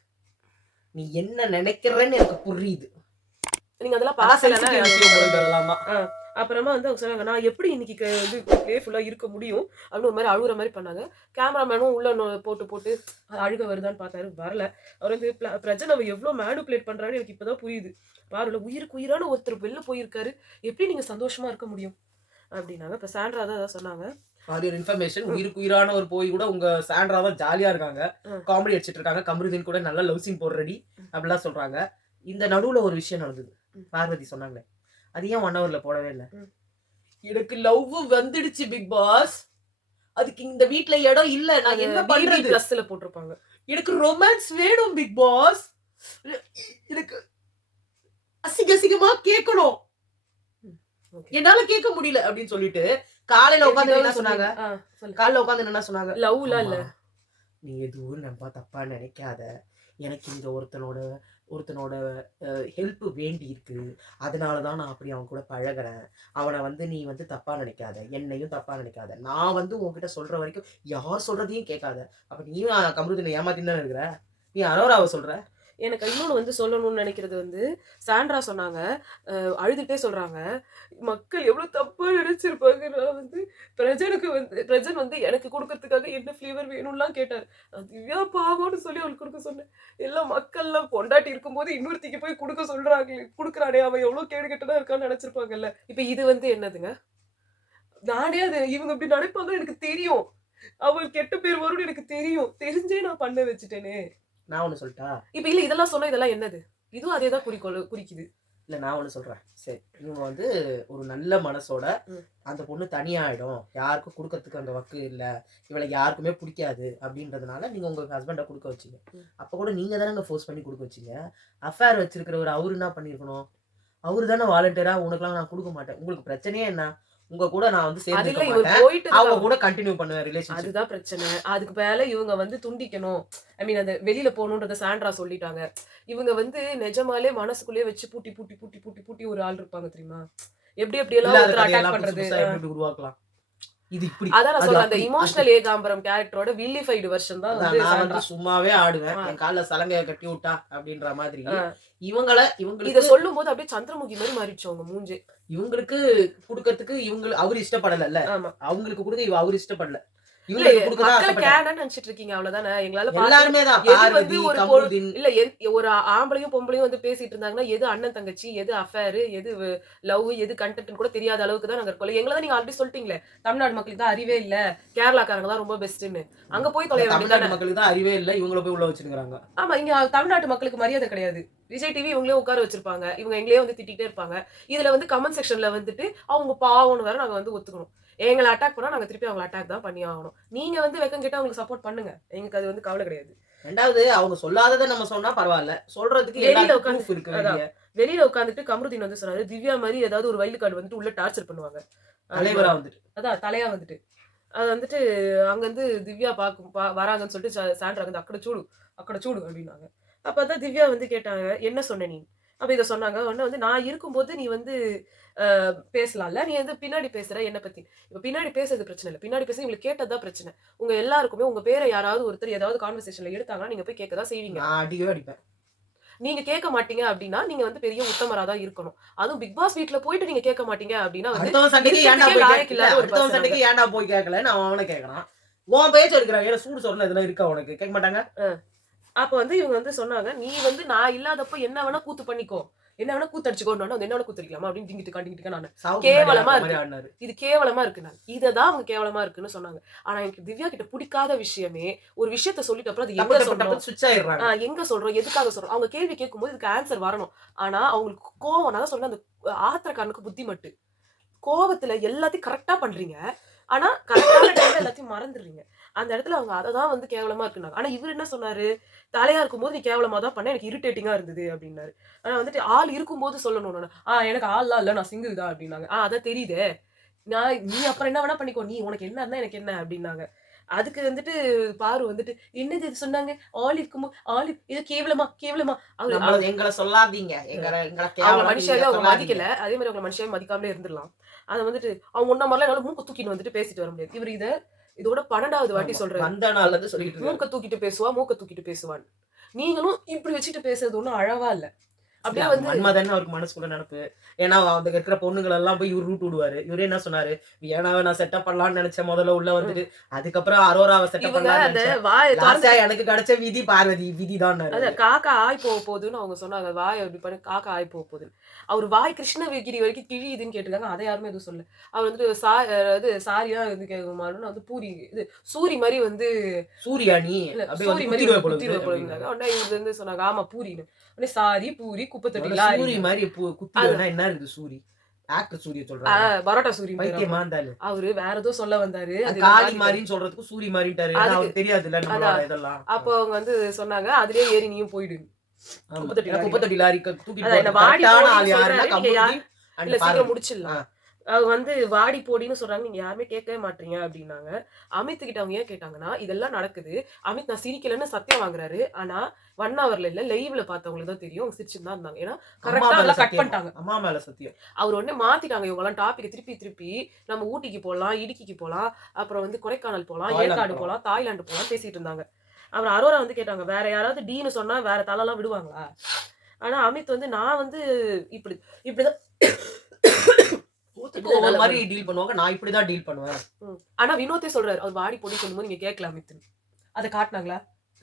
நீ என்ன நினைக்கிறன்னு எனக்கு புரியுது. நீங்க அதெல்லாம் அதான் பார்க்கலன்னா sensitive விஷயம் போல இதெல்லாமா. அப்புறமா வந்து அவங்க சொன்னாங்க, நான் எப்படி இன்னைக்கு வந்து பிளேஃபுல்லா இருக்க முடியும்? அப்படின்னு ஒரு மாரி அழுவுற மாரி பண்ணாங்க. கேமராமேனும் உள்ள போட்டு போட்டு அழுக வருதான்னு பார்த்தாரு. வரல. அவர் வந்து பிரஜன் அவ எவ்ளோ மேனிபுலேட் பண்றான்னு எனக்கு இப்பதான் புரியுது. பாருல உயிருக்கு உயிரான ஒருத்தர் வெளில போயிருக்காரு. எப்படி நீங்க சந்தோஷமா இருக்க முடியும்? அப்படின்னாங்க. இப்ப சாண்ட்ரா தான் அதான் சொன்னாங்க. ஃபார் யுவர் இன்ஃபர்மேஷன், உயிருக்கு உயிரான ஒரு போய் கூட உங்க சாண்ட்ரா தான் ஜாலியா இருக்காங்க. காமெடி அடிச்சிட்டு இருக்காங்க. கமருதீன் கூட நல்ல லவ் சீன் போடுறடி அப்படிலாம் சொல்றாங்க. இந்த நடுவுல ஒரு விஷயம் நடந்தது. பார்வதி சொன்னாங்களே. அது ஏன் 1 ஹவர்ல போடவே இல்ல? எனக்கு லவ் வந்துடுச்சு பிக் பாஸ். அதுக்கு இந்த வீட்ல இடம் இல்ல. நான் என்ன பண்றது? பிளஸ்ல போட்டிருப்பாங்க. எனக்கு ரொமான்ஸ் வேணும் பிக் பாஸ். எனக்கு அசிங்கமா கேட்கணும். ஓகே. என்னால கேட்க முடியல அப்படின்னு சொல்லிட்டு காலையில உட்கார்ந்து என்ன சொன்னாங்க? சொல்லு. காலையில உட்கார்ந்து என்ன சொன்னாங்க? லவ்லாம் இல்ல. அம்மா, நீ எதுவும் நம்ப தப்பா நினைக்காத. எனக்கு இங்க ஒருத்தனோட ஹெல்ப் வேண்டி இருக்கு. அதனால தான் நான் அப்படி அவன் கூட பழகுறேன். அவனை வந்து நீ வந்து தப்பா நினைக்காத. என்னையும் தப்பா நினைக்காத. நான் வந்து உன்கிட்ட சொல்ற வரைக்கும் யார் சொல்றதையும் கேட்காத. அப்ப நீயும் கமருதீனை ஏமாத்தின்னு தானே இருக்கிற? நீ அரோராவை சொல்ற? எனக்கு இன்னொன்னு வந்து சொல்லணும்னு நினைக்கிறது வந்து, சாண்ட்ரா சொன்னாங்க, அழுதுகிட்டே சொல்றாங்க, மக்கள் எவ்ளோ தப்பா நினைச்சிருப்பாங்க. நான் வந்து பிரஜன் வந்து எனக்கு குடுக்கறதுக்காக என்ன ஃப்ளேவர் வேணும்லாம் கேட்டாரு. நான் திவ்யா பாவம்னு சொல்லி அவளுக்கு குடுக்க சொன்னேன். எல்லாம் மக்கள்லாம் பொண்டாட்டி இருக்கும்போது இன்னொருத்திக்கு போய் குடுக்க சொல்றாங்களே, குடுக்குறானே அவன் எவ்ளோ கேடுகெட்டதா இருக்கான்னு நெனச்சிருப்பாங்கல்ல. இப்ப இது வந்து என்னதுங்க? நானே அது இவங்க இப்படி நெனைப்பாங்கன்னு எனக்கு தெரியும். அவளுக்கு கெட்ட பேர் வரும்னு எனக்கு தெரியும். தெரிஞ்சே நான் பண்ண வச்சுட்டேனே. நான் ஒண்ணு சொல்லட்டா? இப்ப இல்ல இதெல்லாம் சொன்னா இதெல்லாம் என்னது? இதுவும் அதே தான் குறிக்குது. இல்ல நான் ஒண்ணு சொல்றேன். சரி. இவங்க வந்து ஒரு நல்ல மனசோட அந்த பொண்ணு தனியாயிடும். யாருக்கும் குடுக்கறதுக்கு அந்த வக்கு இல்ல. இவள யாருக்குமே புடிக்காது அப்படின்றதுனால நீங்க உங்க ஹஸ்பண்ட குடுக்க வச்சீங்க. அப்ப கூட நீங்க தானங்க ஃபோர்ஸ் பண்ணி குடுக்க வச்சீங்க. அஃபேர் வச்சிருக்கிறவர் அவரு என்ன பண்ணியிருக்கணும்? அவரு தானே வாலண்டியரா உனக்கெல்லாம் நான் குடுக்க மாட்டேன். உங்களுக்கு பிரச்சனையே என்ன? உங்க கூட நான் வந்து அது சேர்ந்துக்க இல்ல இவர் மாட்டேன். போயிட்டு அவங்க இருக்காங்க. கூட கண்டினியூ பண்ணுவேன் ரிலேஷன்ஷிப். அதுதான் பிரச்சனை. அதுக்கு மேல இவங்க வந்து துண்டிக்கணும். ஐ மீன் அந்த வெளியில போணுன்றத சாண்ட்ரா சொல்லிட்டாங்க. இவங்க வந்து நிஜமாலே மனசுக்குள்ளேயே வச்சு பூட்டி, பூட்டி, பூட்டி, பூட்டி, பூட்டி ஒரு ஆள் இருப்பாங்க தெரியுமா? எப்படி எப்படியெல்லாம் இல்லாத ஒருத்தர அட்டாக் கதையெல்லாம் புதுசு பண்றது. புதுசா எப்படி எப்படி உருவாக்கலாம். இது இப்படி, அதான் நான் அது சொல்றேன். அந்த அப்படி, அது இமோஷனல் ஏகாம்பரம் கேரக்டரோட வில்லிஃபைடு வெர்ஷன் தான் அதான் வந்து நான் வந்து சாண்ட்ரா. சும்மாவே ஆடுவேன். ஆ, என் கால்ல சலங்கைய கட்டி விட்டா அப்படின்ற மாதிரி ஆ. இவங்கள இத இவங்களுக்கு சொல்லும்போது அப்படியே சந்திரமுகி மாரி மாறிடுச்சு அவங்க மூஞ்சே. இவங்களுக்கு குடுக்கறதுக்கு அவரு இஷ்டப்படலல்ல. ஆமா. அவங்களுக்கு குடுக்க அவரு இஷ்டப்படல. இல்ல இவங்களுக்கு குடுக்க தான் மக்கள ஆசைப்பட்டாரு. கேனன்னு நெனச்சிட்டு இருக்கீங்க அவ்வளவுதானே. எங்களால பார்த்து எல்லாருமே தான். எது வந்து பார்வதி, ஒரு கமருதீன் இல்ல ஒரு ஆம்பளையும் பொம்பளையும் வந்து பேசிட்டு இருந்தாங்கன்னா, எது அண்ணன் தங்கச்சி, எது அஃபேர், எது லவ், எது கன்டென்ட்ன்னு கூட தெரியாத அளவுக்கு தான் நாங்க இருக்கோம். எங்கள தான் நீங்க ஆல்ரெடி சொல்லிட்டீங்களே. தமிழ்நாடு மக்களுக்கு தான் அறிவே இல்ல. கேரளாக்காரங்க தான் ரொம்ப பெஸ்ட்ன்னு. அங்க போய் தொலைய தமிழ்நாட்டு வேண்டியதானே. மக்களுக்கு தான் அறிவே இல்ல. இவங்கள போய் உள்ள வச்சிருக்காங்க. ஆமா, இங்க தமிழ்நாட்டு மக்களுக்கு மரியாதை கிடையாது. விஜய் டிவி இவங்களே உட்கார வச்சிருப்பாங்க. இவங்க எங்களையே வந்து திட்டிட்டே இருப்பாங்க. இதுல வந்து கமெண்ட் செக்ஷன்ல வந்துட்டு அவங்க பாவம்னு வேற நாங்க வந்து ஒத்துக்கணும். எங்கள அட்டாக் பண்ணா நாங்க திருப்பி அவங்கள அட்டாக் தான் பண்ணி ஆகணும். நீங்க வந்து வெக்கம் கெட்டு அவங்களுக்கு சப்போர்ட் பண்ணுங்க. எங்களுக்கு அது வந்து கவலை கிடையாது. 2வது அவங்க சொல்லாதத நம்ம சொன்னா பரவால்ல. சொல்றதுக்கு வெளியில எல்லாத்துக்கும் உட்கார்ந்து ப்ரூஃப் இருக்கு அதான் வெளிய. வெளியில உட்கார்ந்துட்டு கமருதீன் வந்து சொன்னாரு, திவ்யா மாரி ஏதாவது ஒரு வைல்ட் கார்டு வந்துட்டு உள்ள டார்ச்சர் பண்ணுவாங்க. தலைவரா வந்துட்டு. அதான் தலையா வந்துட்டு. அது வந்துட்டு அங்கருந்து திவ்யா வராங்கன்னு சொல்லிட்டு சாண்ட்ரா வந்து அక్కడ చూడు அப்டின்னாங்க. அப்பதான் திவ்யா வந்து கேட்டாங்க, "என்ன சொன்ன நீ?" அப்ப இத சொன்னாங்க. உடனே வந்து நான் இருக்கும்போது நீ வந்து பேசலாம்ல. நீ வந்து பின்னாடி பேசுற என்ன பத்தி. இப்ப பின்னாடி பேசுறது பிரச்சனை இல்ல. பின்னாடி பேசி உங்களுக்கு கேட்டது தான் பிரச்சனை. உங்க எல்லாருக்குமே உங்க பேர யாராவது ஒருத்தர் ஏதாவது கான்வர்சேஷன்ல எடுத்தாங்கன்னா, நீங்க போய் கேட்க தான் செய்வீங்க. நான் அடிக்கவே அடிப்பேன். நீங்க கேட்க மாட்டீங்க அப்டின்னா, நீங்க வந்து பெரிய உத்தமரா தான் இருக்கணும். அதுவும் பிக் பாஸ் வீட்ல போயிட்டு நீங்க கேட்க மாட்டீங்க அப்டின்னா வந்து அடுத்தவன் சண்டைக்கு ஏன்டா இருக்கிறதுக்கே போய் லாயக்கு கேட்கல? இல்லாத ஒரு அடுத்தவன் பர்சன் சண்டைக்கு ஏன்டா போய் கேட்கலன்னு அவன கேட்கறான். உன் பேச்ச எடுக்குறாங்க. ஏன்னா சூடு சொரணை இதெல்லாம் இருக்கா உனக்கு? கேட்க மாட்டாங்க? அப்ப வந்து இவங்க வந்து சொன்னாங்க, "நீ வந்து நான் இல்லாதப்ப என்ன வேணா கூத்து பண்ணிக்கோ. என்ன வேணா கூத்தடிச்சுக்கோன்னோனே வந்து என்ன வேணா கூத்தடிக்கலாமா?" அப்படின்னு டிங்கிட்டு நானு. சாவுக்கு முன்னாடி கேவலமா ஆடுற மாரி இருக்கு. ஆடுனாரு. இது கேவலமா இருக்கு நான். இததான் அவங்க கேவலமா இருக்குன்னு சொன்னாங்க. ஆனா எனக்கு திவ்யா கிட்ட புடிக்காத விஷயமே, ஒரு விஷயத்த சொல்லிட்ட அப்புறம் அது டப்பு எங்க டப்பு சொல்றோம்? டப்புன்னு ஸ்விட்ச் ஆயிடுறாங்க. எங்க சொல்றோம்? எதுக்காக சொல்றோம்? அவங்க கேள்வி கேட்கும்போது இதுக்கு ஆன்சர் வரணும். ஆனா அவங்களுக்கு கோவம் நான் தான் சொன்னேன் அந்த ஆத்திரக்காரனுக்கு புத்தி மட்டு. கோவத்துல எல்லாத்தையும் கரெக்ட்டா பண்றீங்க. ஆனா கரெக்ட்டான டைம்ல எல்லாத்தையும் மறந்துடுறீங்க. அந்த இடத்துல அவங்க அததான் வந்து கேவலமா இருக்குன்னாங்க. ஆனா இவரு என்ன சொன்னாரு? தலையா இருக்கும்போது நீ கேவலமா தான் பண்ண. எனக்கு இரிட்டேட்டிங்கா இருந்தது அப்டின்னாரு. ஆனா வந்துட்டு ஆள் இருக்கும்போது சொல்லணும்னு. எனக்கு ஆள்லாம் இல்ல. நான் சிங்கிள் தான் அப்டின்னாங்க. அதான் தெரியுதே. நீ அப்புறம் என்ன வேணா பண்ணிக்கோ. உனக்கு என்ன இருந்தா எனக்கு என்ன அப்டின்னாங்க. அதுக்கு வந்துட்டு பாரு வந்துட்டு, என்னது இது சொன்னாங்க? இது கேவலமா? கேவலமா? அவரு எங்கள சொல்லாதீங்க. எங்கள அவங்கள கேவலம்னு மனுஷியாவே நீங்க அவங்க சொல்லாதீங்க. மதிக்கல. அதே மாரி அவங்கள மனுஷியாவே மதிக்காமலே இருந்துரலாம். அத வந்துட்டு அவங்க உன்ன மாரிலாம் என்னால மூக்க தூக்கின்னு வந்துட்டு பேசிட்டு வர முடியாது. இவரு இதோட 12வது வாட்டி ஆமா. சொல்றாரு. வந்த நாள்ல இருந்து சொல்லிட்டு இருக்காரு. மூக்க தூக்கிட்டு பேசுவான்னு. நீங்களும் இப்படி வச்சுட்டு பேசுறது ஒண்ணும் அழவா இல்ல. இல்ல அப்படியே வந்து மன்மதன் அவருக்கு மனசுக்குள்ள நெனப்பு. ஏன்னா அங்க இருக்கிற பொண்ணுங்கள எல்லாம் போய் இவரு ரூட் விடுவாரு. இவரு என்ன சொன்னாரு? வியனாவ நான் செட்டப் பண்ணலாம்னு நெனச்சேன் முதல்ல உள்ள வந்துட்டு. அதுக்கப்புறம் அரோராவ செட்டப் இவங்க பண்ணலாம்னு அந்த நெனச்சேன். வாய தொறந்து லாஸ்டா எனக்கு கிடைச்ச விதி பார்வதி விதிதான்னாரு அதான் அவரு. காக்கா ஆய் போக போகுதுன்னு அவங்க சொன்னாங்க. வாய இப்படி பண்ணி காக்கா ஆய் போக போகுதுன்னு. அவரு வாய் கிருஷ்ணகிரி வரைக்கும் கிழியுதுன்னு கேட்டிருக்காங்க. அத யாருமே எதுவும் சொல்லல. அவர் வந்துட்டு இது சாரியா வந்து கேட்குமான்னு வந்து சூரி மாரி வந்து சூர்யா நீ இல்ல அப்படியே சூரி வந்து மாரி குத்திருவ வந்து போல குத்திருவ இருக்குது போலன்னாங்க. அப்படின்னாரு. உடனே இவரு வந்து சொன்னாங்க, ஆமா பூரின்னு. உடனே சாரி, பூரி, குப்பை தொட்டி, முதல்ல சூரி லாரின்னு. மாரி அது குத்திடுவேன்னா என்ன இருக்குது சூரி? ஆக்டர் சூரிய சொல்றாங்க. பரோட்டா சூரின்னு பேரு பைத்தியமா அவருக்கு. இருந்தாலும். அவரு வேற ஏதோ சொல்ல வந்தாரு. அது என்ன காளி மாத்திட்டாரு. மாரின்னு சொல்றதுக்கு சூரி மாரின்ட்டாரு. ஏன்னா அதுக்கு அவருக்கு தெரியாதுல்ல நம்மளோட அதான். இதெல்லாம். அப்போ அவங்க வந்து சொன்னாங்க, "அதிலேயே ஏறி நீயும் போயிடு. ஆமா. குப்பை தொட்டி ஏன்னா லாரில." குப்பை தொட்டி லாரி தூக்கிட்டு அதான் என்ன போறதுக்கு வாடி கரெக்டான ஆள் போடின்னு யாருன்னா சொல்றாரு. நீங்க கமருதீன் அண்ட் இல்ல சீக்கிரம் பார்வதி. ஆ. முடிச்சிடலாம். அவங்க வந்து வாடி போடின்னு சொல்றாங்க. நீங்க யாருமே கேட்கவே மாட்றீங்க அப்டின்னாங்க. அமித் கிட்ட அவங்க ஏன் கேட்டாங்கன்னா, இதெல்லாம் நடக்குது. அமித் நான் சிரிக்கலன்னு சத்தியம் வாங்குறாரு. ஆனா 1 ஹவர்ல இல்ல லைவ்ல பார்த்தவங்களுக்கு தான் தெரியும். அவங்க சிரிச்சுட்டு தான் இருந்தாங்க. ஏன்னா அம்மா கரெக்ட்டா மேல அதெல்லாம் கட் சத்தியம். பண்ணிட்டாங்க. அம்மா மேல சத்தியம். அவர் உடனே மாத்திட்டாங்க இவங்கலாம் டாபிக்க திருப்பி திருப்பி நம்ம ஊட்டிக்கு போலாம், இடுக்கிக்கு போலாம், அப்புறம் வந்து கொடைக்கானல் போலாம், தாய்லாந்து ஏற்காடு போலாம். போலாம், தாய்லாந்து போலாம் பேசிட்டு இருந்தாங்க. அப்புறம் அரோரா வந்து கேட்டாங்க, வேற யாராவது டீன்னு சொன்னா வேற தலலாம் விடுவாங்களா? ஆனா அமித் வந்து நான் வந்து இப்படி இப்படிதான் ஒவ்வொருத்தருக்கும் இப்படிதான் ஒவ்வொரு என்னால மாரி டீல் பண்ணுவாங்க. நான் இப்படிதான் டீல் பண்ணுவேன். ஆனா வினோத்தே சொல்றாரு. அவர் வாடி போடி சொல்லும்போது நீங்க கேட்கல அமித்ன்னு. அத காட்டுனாங்களா?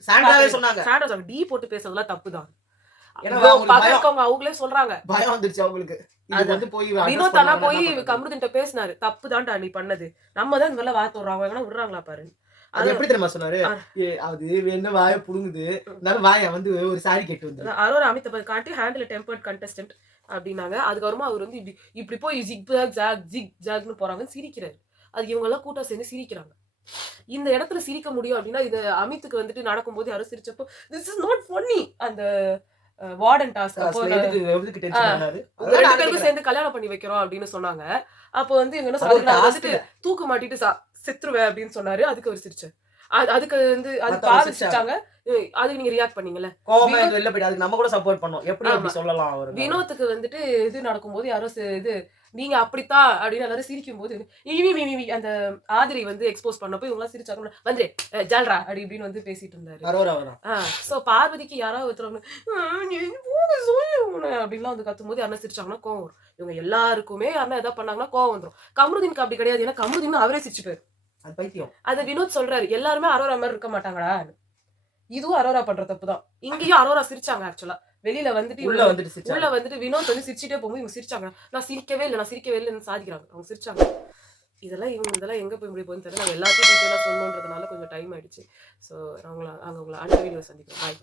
சாண்ட்ராவே சொன்னாங்க. சாண்டா சொன்னாங்க, டி போட்டு பேசுறதெல்லாம் தப்புதான். ஏன்னா இவ்ளோ அவங்களுக்கு பகை பயம். இருக்கவங்க அவங்களே சொல்றாங்க. பயம் வந்துருச்சு அவங்களுக்கு. இது அதான். வந்து போய் அட்ரஸ் வினோத் ஆனா பண்ணாம போய் என்ன பண்றது? கமருதீன்ட்ட பேசினாரு. தப்புதான்டா நீ பண்ணது. நம்ம தான் இந்த மாதிரிலாம் வார்த்தை விடுறோம். அவங்க எங்கனா விடுறாங்களா பாரு. அது அது எப்படி தெரியுமா சொன்னாரு? அ அது என்ன வாய புடுங்குது. இருந்தாலும் வாய வந்து ஒரு சாரி கேட்டு வந்துரு. அரோரா அமித்த காட்டி ஹேண்டில் டெம்பர்ட் கண்டெஸ்டன்ட் அப்டின்னாங்க. அதுக்கப்புறமா அவர் வந்து இப்படி போய் ஜிக் ஜாக்ன்னு போறாங்கன்னு சிரிக்கிறாரு. அதுக்கு இவங்க எல்லாம் கூட்டா சேர்ந்து சிரிக்கிறாங்க. இந்த இடத்துல சிரிக்க முடியும் அப்டின்னா, இது அமித்துக்கு வந்துட்டு நடக்கும்போது யாரோ சிரிச்சப்போ, திஸ் இஸ் நாட் ஃபன்னி அந்த வார்டன் டாஸ்க் அப்போ எதுக்கு டென்ஷன் ஆனது உங்க 2 பேருக்கும் சேர்ந்து கல்யாணம் பண்ணி வைக்கிறோம் அப்படின்னு சொன்னாங்க. அப்போ வந்து இவங்க என்ன சொன்னாங்க, நான் வந்துட்டு தூக்கு மாட்டிட்டு செத்துருவேன் அப்படின்னு சொன்னாரு. அதுக்கு அவர் சிரிச்சார். அதுக்கு வந்து அது பாரு சிரிச்சாங்க. அதுக்கு நீங்க ரியாக்ட் பண்ணீங்கல்ல, கோவமா வெளில போயிட்டு அதுக்கு நம்ம கூட சப்போர்ட் பண்ணோம். எப்படி அப்படி சொல்லலாம் அவர்? வினோத்துக்கு வந்துட்டு இது நடக்கும்போது யாரோ இது நீங்க அப்படித்தான் அப்படின்னு எல்லாரும் சிரிக்கும் போது அந்த ஆதிரி வந்து எக்ஸ்போஸ் பண்ணப்போ இவங்க சிரிச்சாங்க. வந்து ஜால்ரா அப்படி இப்படின்னு வந்து பேசிட்டு இருந்தாரு. சோ பார்வதிக்கு யாராவது ஒருத்தர் அப்படின்லாம் வந்து கத்தும் போது யாரா சிரிச்சாங்கன்னா கோவம் வரும். இவங்க எல்லாருக்குமே யாரா எதாவது பண்ணாங்கன்னா கோவம் வந்துடும். கமருதீனுக்கு அப்படி கிடையாது. ஏன்னா கமருதீன் அவரே சிரிச்சுப்பாரு. அது பைத்தியம். அது வினோத் சொல்றாரு, எல்லாருமே அரோரா மாதிரி இருக்க மாட்டாங்கடா. இதுவும் அரோரா பண்ற தப்பு தான். இங்கேயும் அரோரா சிரிச்சாங்க. ஆக்சுவலா வெளியில வந்துட்டு உள்ள வந்துட்டு வினோத் வந்து சிரிச்சுட்டே போகும்போது இவங்க சிரிச்சாங்க. நான் சிரிக்கவே இல்லைன்னு சாதிக்கிறாங்க. அவங்க சிரிச்சாங்க. இதெல்லாம் எங்க போய் முடிய போகுதுன்னு தெரியல. நான் எல்லாத்தையும் டீட்டெயிலா சொல்லணுன்றதுனால கொஞ்சம் டைம் ஆயிடுச்சு. ஸோ உங்களை அடுத்த வீடியோ சந்திக்கிறேன். பாய்.